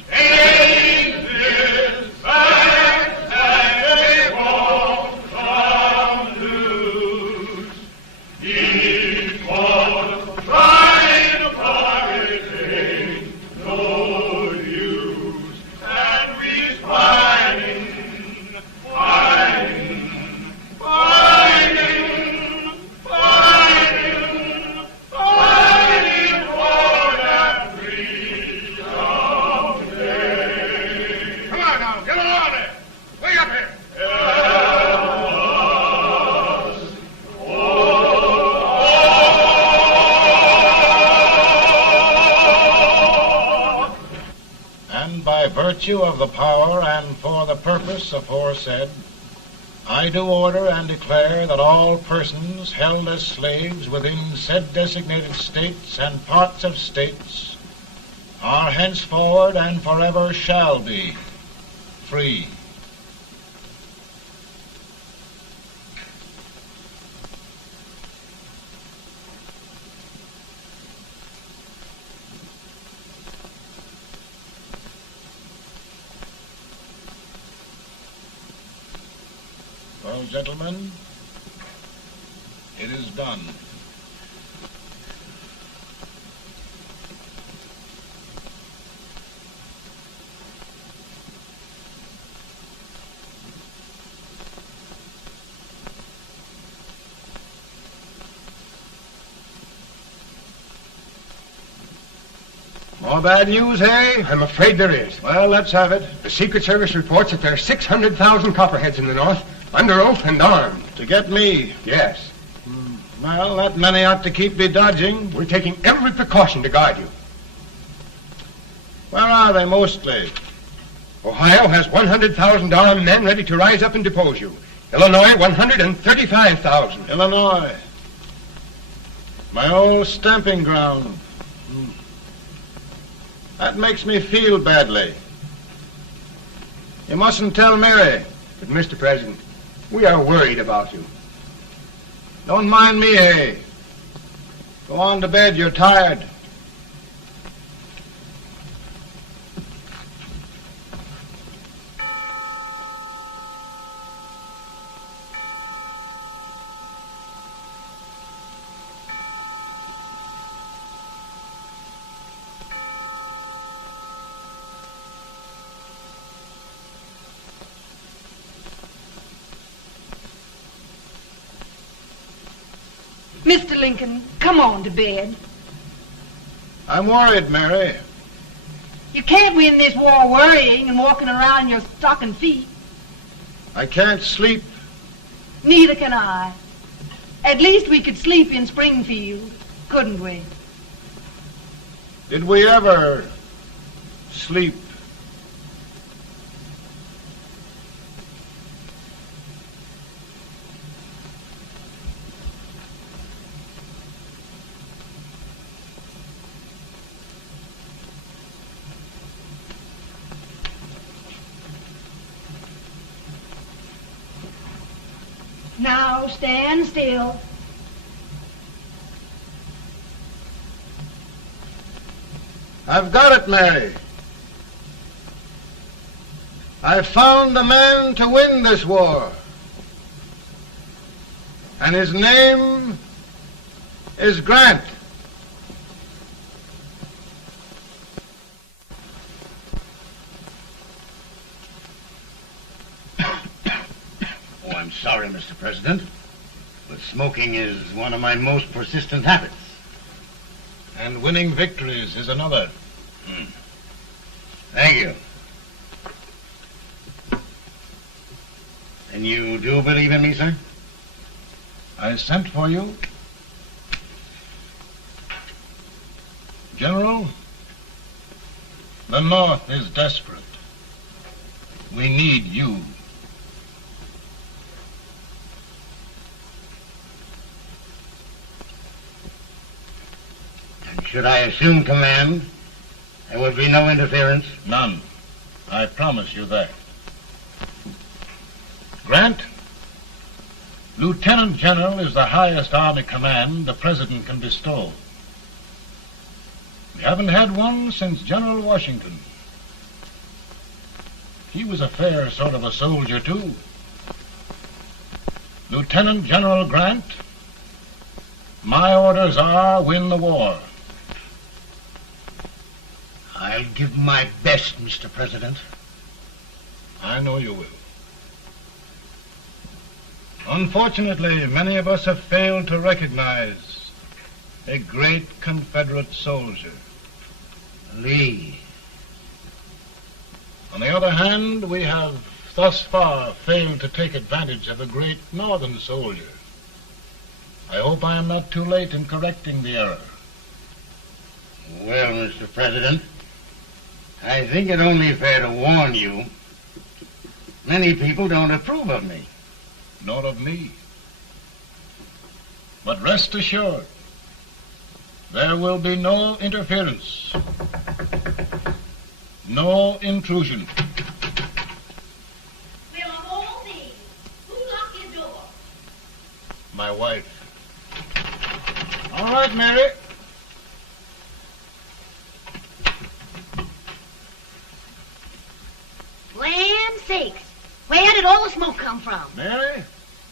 Take this back that they won't come loose. People trying to pirate ain't no use. And we's fighting, fighting, fighting, fighting, fighting for that freedom day. Come on now, get on it. Way up here. And by virtue of the power and for the purpose aforesaid, I do order and declare that all persons held as slaves within said designated states and parts of states are henceforward and forever shall be free. Well, gentlemen, it is done. More bad news, eh? I'm afraid there is. Well, let's have it. The Secret Service reports that there are 600,000 copperheads in the north, under oath and armed. To get me? Yes. Well, that many ought to keep me dodging. We're taking every precaution to guard you. Where are they mostly? Ohio has $100,000 men ready to rise up and depose you. Illinois, 135,000. Illinois. My old stamping ground. That makes me feel badly. You mustn't tell Mary. But, Mr. President, we are worried about you. Don't mind me, eh? Go on to bed, you're tired. Mr. Lincoln, come on to bed. I'm worried, Mary. You can't win this war worrying and walking around in your stocking feet. I can't sleep. Neither can I. At least we could sleep in Springfield, couldn't we? Did we ever sleep? Now stand still. I've got it, Mary. I've found the man to win this war. And his name is Grant. Oh, I'm sorry, Mr. President, but smoking is one of my most persistent habits. And winning victories is another. Thank you. And you do believe in me, sir? I sent for you. General, the North is desperate. We need you. And should I assume command, there would be no interference? None. I promise you that. Grant, Lieutenant General is the highest army command the President can bestow. We haven't had one since General Washington. He was a fair sort of a soldier, too. Lieutenant General Grant, my orders are win the war. I'll give my best, Mr. President. I know you will. Unfortunately, many of us have failed to recognize a great Confederate soldier, Lee. On the other hand, we have thus far failed to take advantage of a great Northern soldier. I hope I am not too late in correcting the error. Well, Mr. President, I think it only fair to warn you. Many people don't approve of me. Nor of me. But rest assured, there will be no interference, no intrusion. Well, of all things, who locked your door? My wife. All right, Mary. Land sakes, where did all the smoke come from? Mary,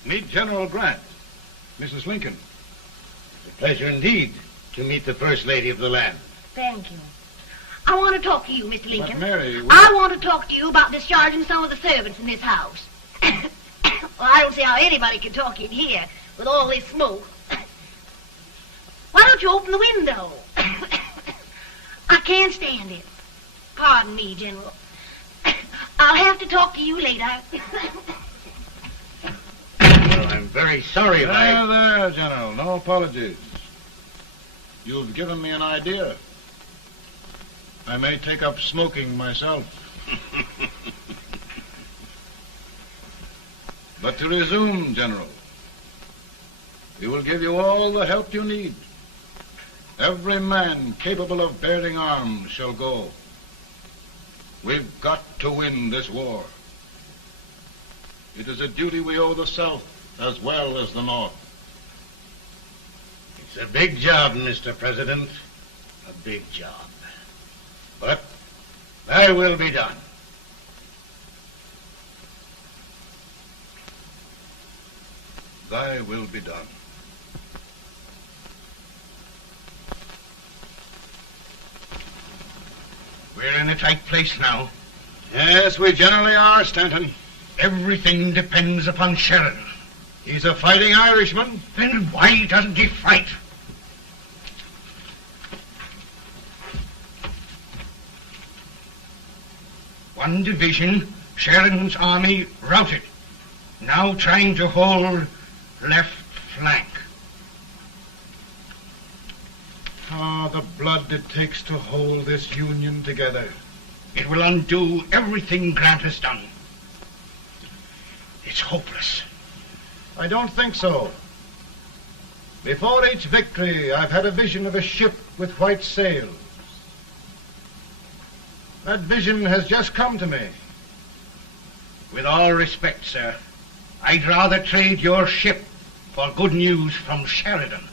meet General Grant. Mrs. Lincoln. It's a pleasure indeed to meet the First Lady of the land. Thank you. I want to talk to you, Mr. Lincoln. But Mary, I want to talk to you about discharging some of the servants in this house. Well, I don't see how anybody can talk in here with all this smoke. Why don't you open the window? I can't stand it. Pardon me, General. I'll have to talk to you later. Well, I'm very sorry if There, General. No apologies. You've given me an idea. I may take up smoking myself. But to resume, General, we will give you all the help you need. Every man capable of bearing arms shall go. We've got to win this war. It is a duty we owe the South as well as the North. It's a big job, Mr. President. A big job. But thy will be done. Thy will be done. We're in a tight place now. Yes, we generally are, Stanton. Everything depends upon Sheridan. He's a fighting Irishman. Then why doesn't he fight? One division, Sheridan's army, routed. Now trying to hold left flank. Ah, the blood it takes to hold this Union together. It will undo everything Grant has done. It's hopeless. I don't think so. Before each victory, I've had a vision of a ship with white sails. That vision has just come to me. With all respect, sir, I'd rather trade your ship for good news from Sheridan.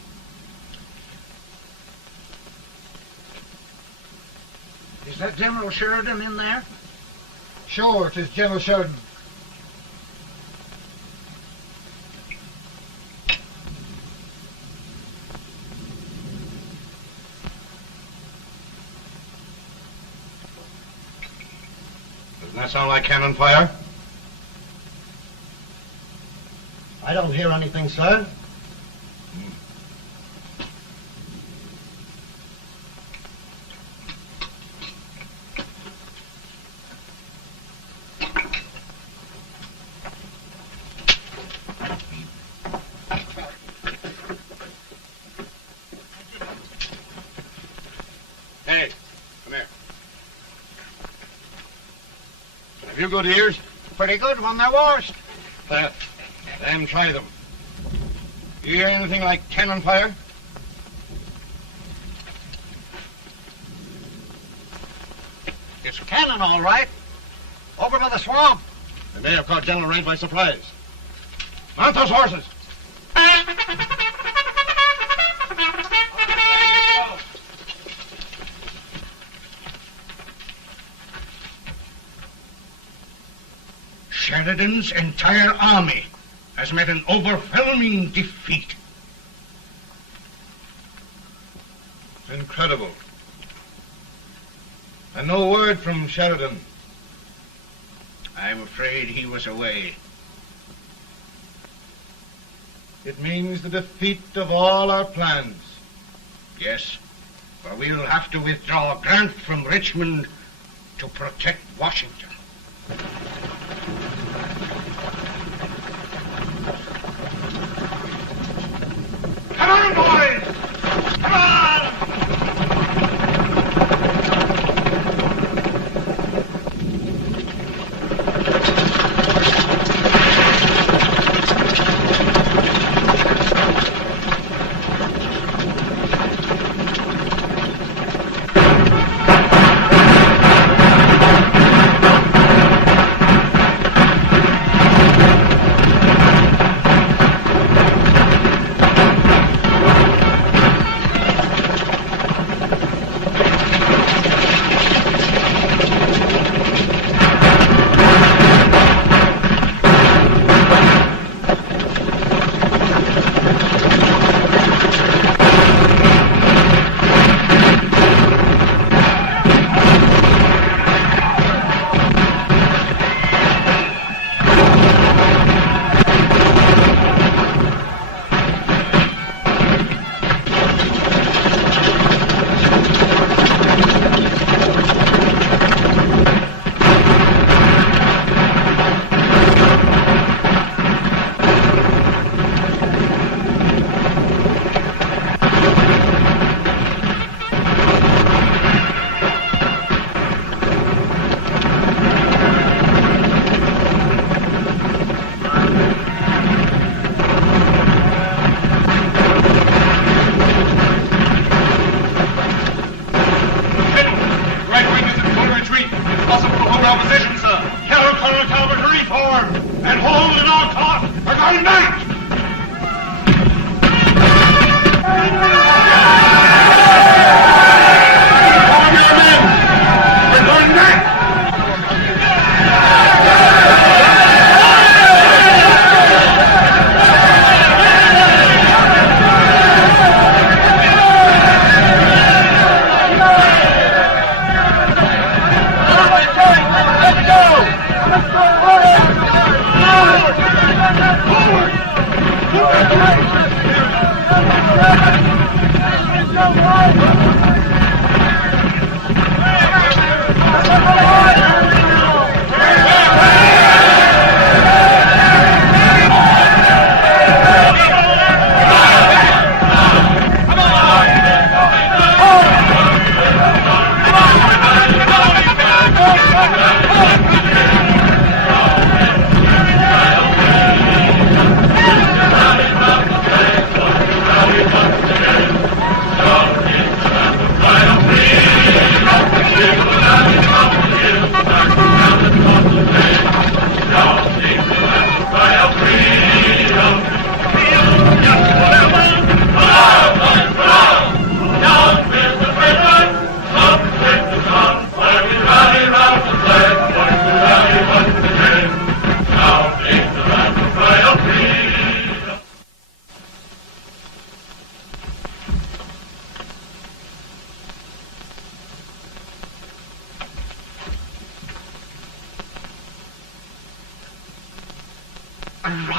Is that General Sheridan in there? Sure, it is General Sheridan. Doesn't that sound like cannon fire? I don't hear anything, sir. Hey, come here. Have you good ears? Pretty good when they're washed. Then try them. You hear anything like cannon fire? It's cannon, all right. Over by the swamp. They may have caught General Range by surprise. Mount those horses! Sheridan's entire army has met an overwhelming defeat. Incredible. And no word from Sheridan. I'm afraid he was away. It means the defeat of all our plans. Yes, for we'll have to withdraw Grant from Richmond to protect Washington. Come on, boys! Come on!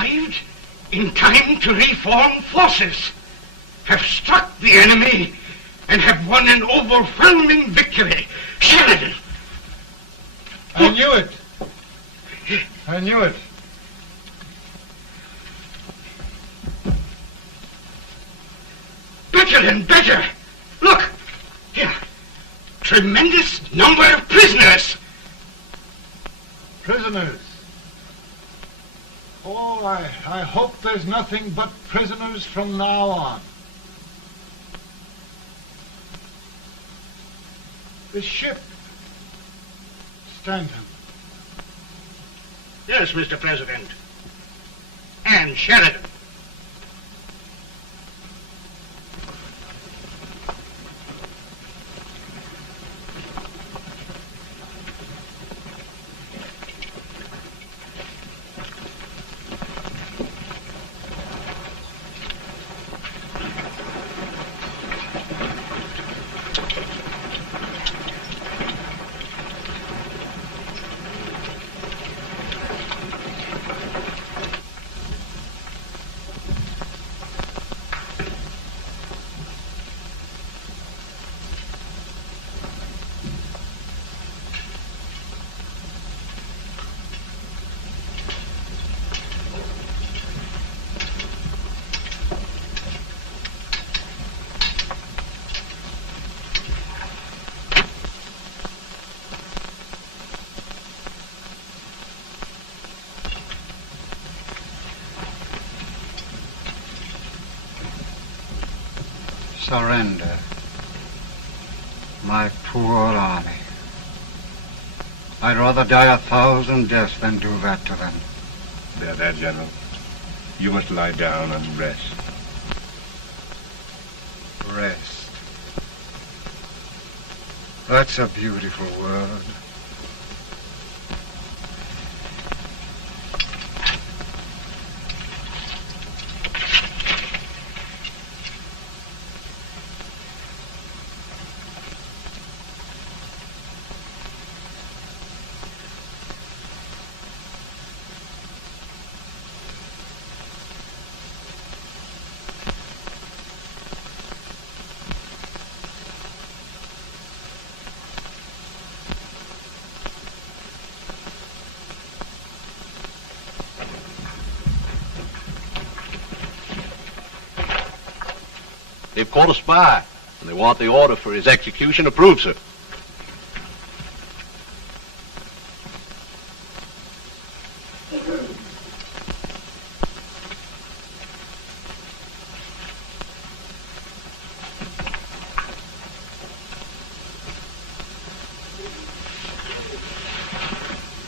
arrived in time to reform forces, have struck the enemy, and have won an overwhelming victory. Sheridan! I knew it. I knew it. Better and better! Look! Here. Tremendous number of prisoners! Prisoners. Oh, I hope there's nothing but prisoners from now on. The ship. Stanton. Yes, Mr. President. And Sheridan. Surrender, my poor army. I'd rather die 1,000 deaths than do that to them. There, General. You must lie down and rest. Rest. That's a beautiful word. They've caught a spy, and they want the order for his execution approved, sir.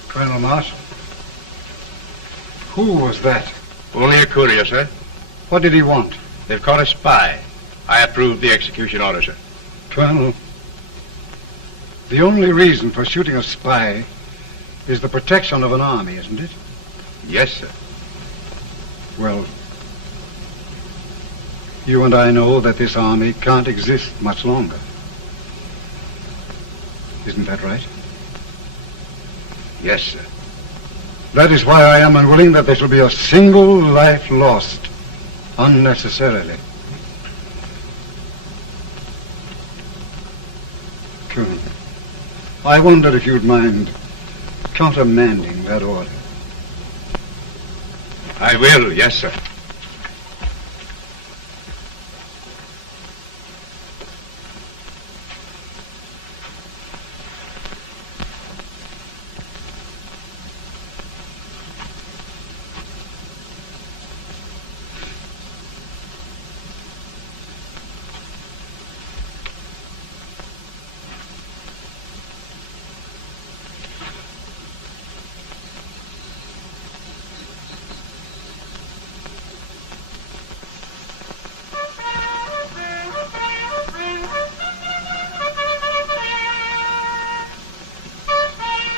Colonel Marshall, who was that? Only a courier, sir. What did he want? They've caught a spy. I approved the execution order, sir. Colonel, the only reason for shooting a spy is the protection of an army, isn't it? Yes, sir. Well, you and I know that this army can't exist much longer. Isn't that right? Yes, sir. That is why I am unwilling that there shall be a single life lost unnecessarily. Colonel, I wondered if you'd mind countermanding that order. I will, yes, sir.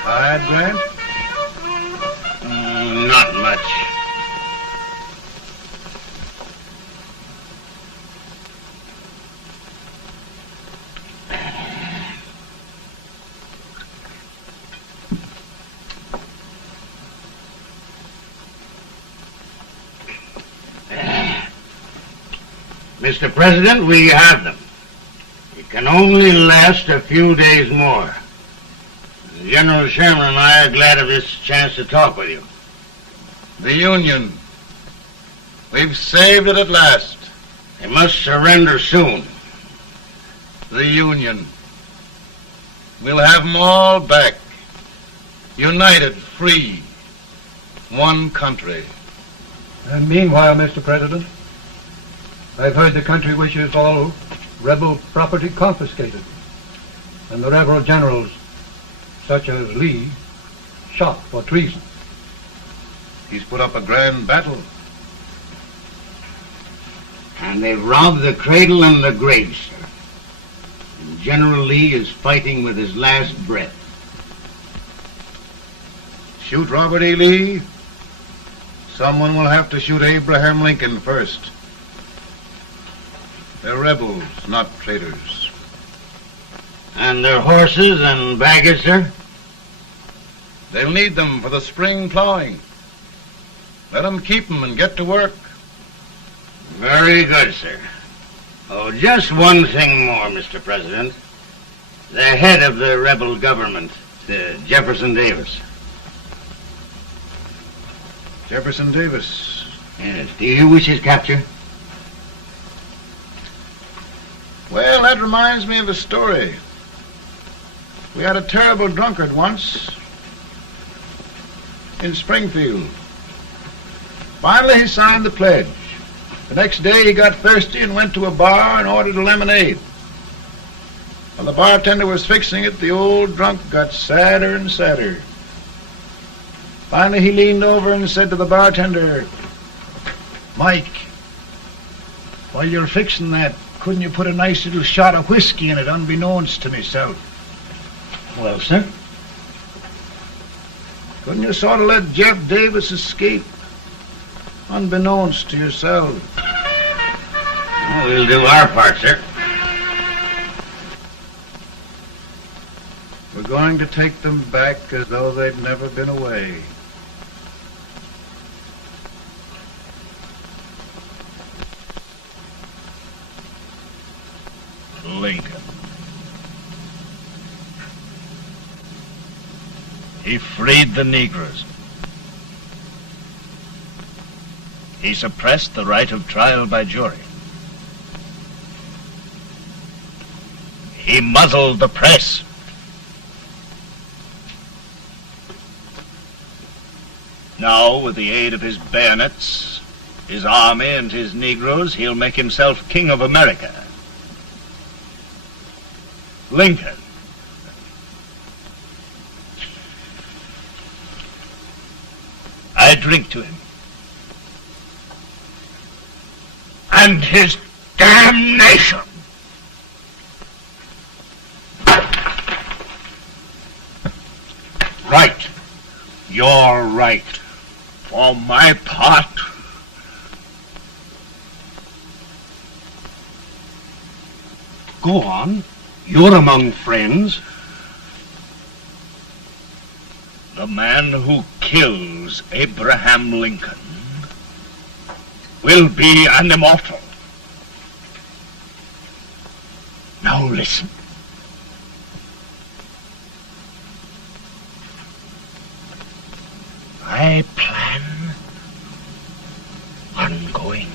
Tired, Grant? Not much. Mr. President, we have them. It can only last a few days more. General Sherman and I are glad of this chance to talk with you. The Union. We've saved it at last. They must surrender soon. The Union. We'll have them all back. United, free. One country. And meanwhile, Mr. President, I've heard the country wishes all rebel property confiscated, and the rebel generals, such as Lee, shot for treason. He's put up a grand battle. And they've robbed the cradle and the grave, sir. And General Lee is fighting with his last breath. Shoot Robert E. Lee? Someone will have to shoot Abraham Lincoln first. They're rebels, not traitors. And their horses and baggage, sir? They'll need them for the spring plowing. Let them keep them and get to work. Very good, sir. Oh, just one thing more, Mr. President. The head of the rebel government, Jefferson Davis. Jefferson Davis? Yes. Do you wish his capture? Well, that reminds me of a story. We had a terrible drunkard once in Springfield. Finally, he signed the pledge. The next day, he got thirsty and went to a bar and ordered a lemonade. While the bartender was fixing it, the old drunk got sadder and sadder. Finally, he leaned over and said to the bartender, "Mike, while you're fixing that, couldn't you put a nice little shot of whiskey in it, unbeknownst to myself?" Well, sir? Couldn't you sort of let Jeff Davis escape, unbeknownst to yourself? Well, we'll do our part, sir. We're going to take them back as though they'd never been away. Lincoln. He freed the Negroes. He suppressed the right of trial by jury. He muzzled the press. Now, with the aid of his bayonets, his army, and his Negroes, he'll make himself King of America. Lincoln. I drink to him. And his damnation. Right. You're right. For my part, Go on. You're among friends. the man who kills Abraham Lincoln will be an immortal. Now listen. I plan on going.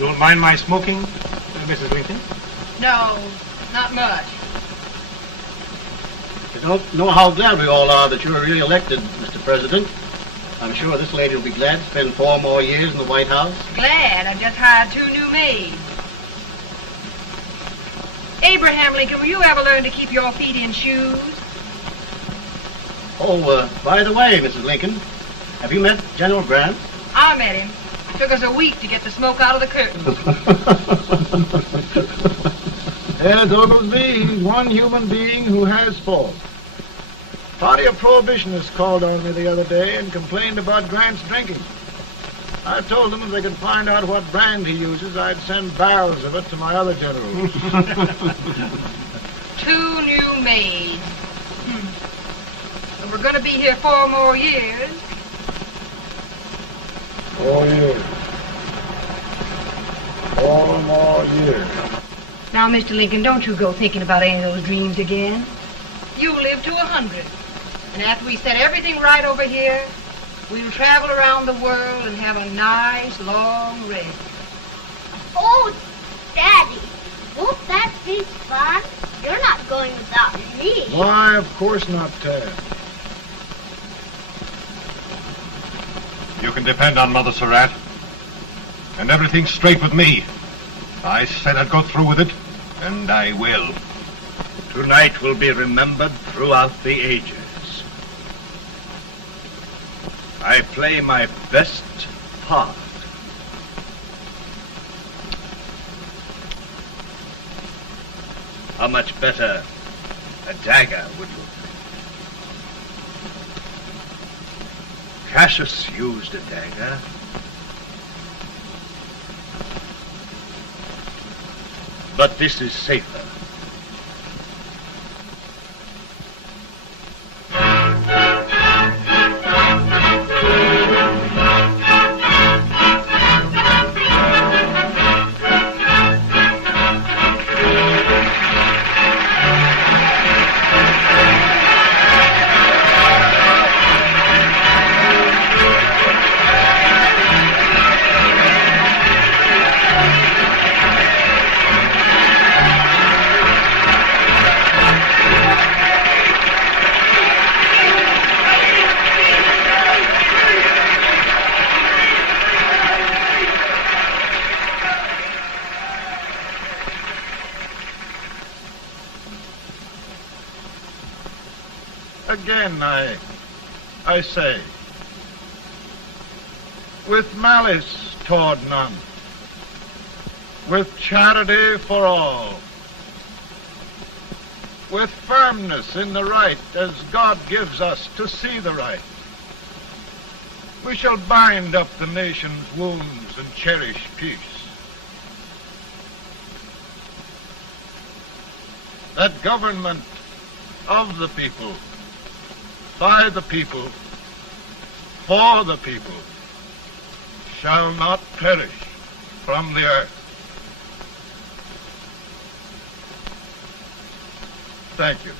Don't mind my smoking, Mrs. Lincoln? No, not much. You don't know how glad we all are that you're re-elected, Mr. President. I'm sure this lady will be glad to spend 4 more years in the White House. Glad. I've just hired 2 new maids. Abraham Lincoln, will you ever learn to keep your feet in shoes? Oh, by the way, Mrs. Lincoln, have you met General Grant? I met him. Took us a week to get the smoke out of the curtain. Yes, Oglesby, he's one human being who has faults. Party of Prohibitionists called on me the other day and complained about Grant's drinking. I told them if they could find out what brand he uses, I'd send barrels of it to my other generals. 2 new maids. And we're going to be here 4 more years. 4 years. 4 more years. Now, Mr. Lincoln, don't you go thinking about any of those dreams again. You live to 100. And after we set everything right over here, we'll travel around the world and have a nice, long rest. Oh, Daddy, won't that be fun? You're not going without me. Why, of course not, Tad. You can depend on Mother Surratt. And everything's straight with me. I said I'd go through with it, and I will. Tonight will be remembered throughout the ages. I play my best part. How much better a dagger would you think? Cassius used a dagger. But this is safer. Again, I say, with malice toward none, with charity for all, with firmness in the right as God gives us to see the right, we shall bind up the nation's wounds and cherish peace. That government of the people, by the people, for the people, shall not perish from the earth. Thank you.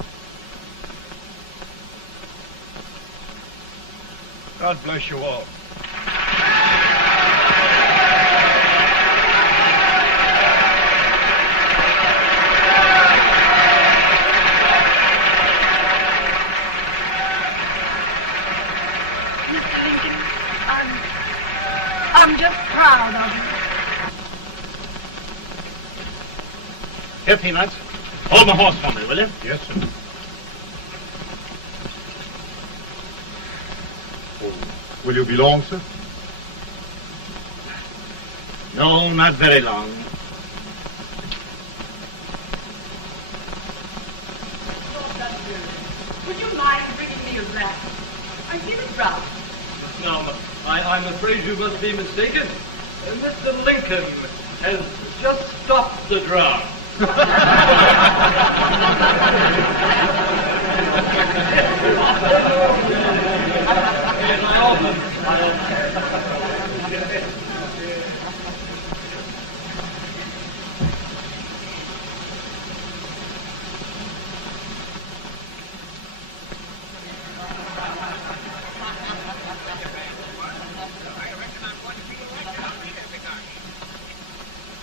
God bless you all. I'm just proud of you. Here, Peanuts. Hold my horse for me, will you? Yes, sir. Oh, will you be long, sir? No, not very long. Would you mind bringing me a glass? I feel it drop. No, I'm afraid you must be mistaken. Mr. Lincoln has just stopped the draft.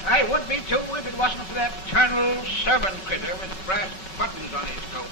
I would be too if it wasn't for that eternal servant critter with brass buttons on his coat.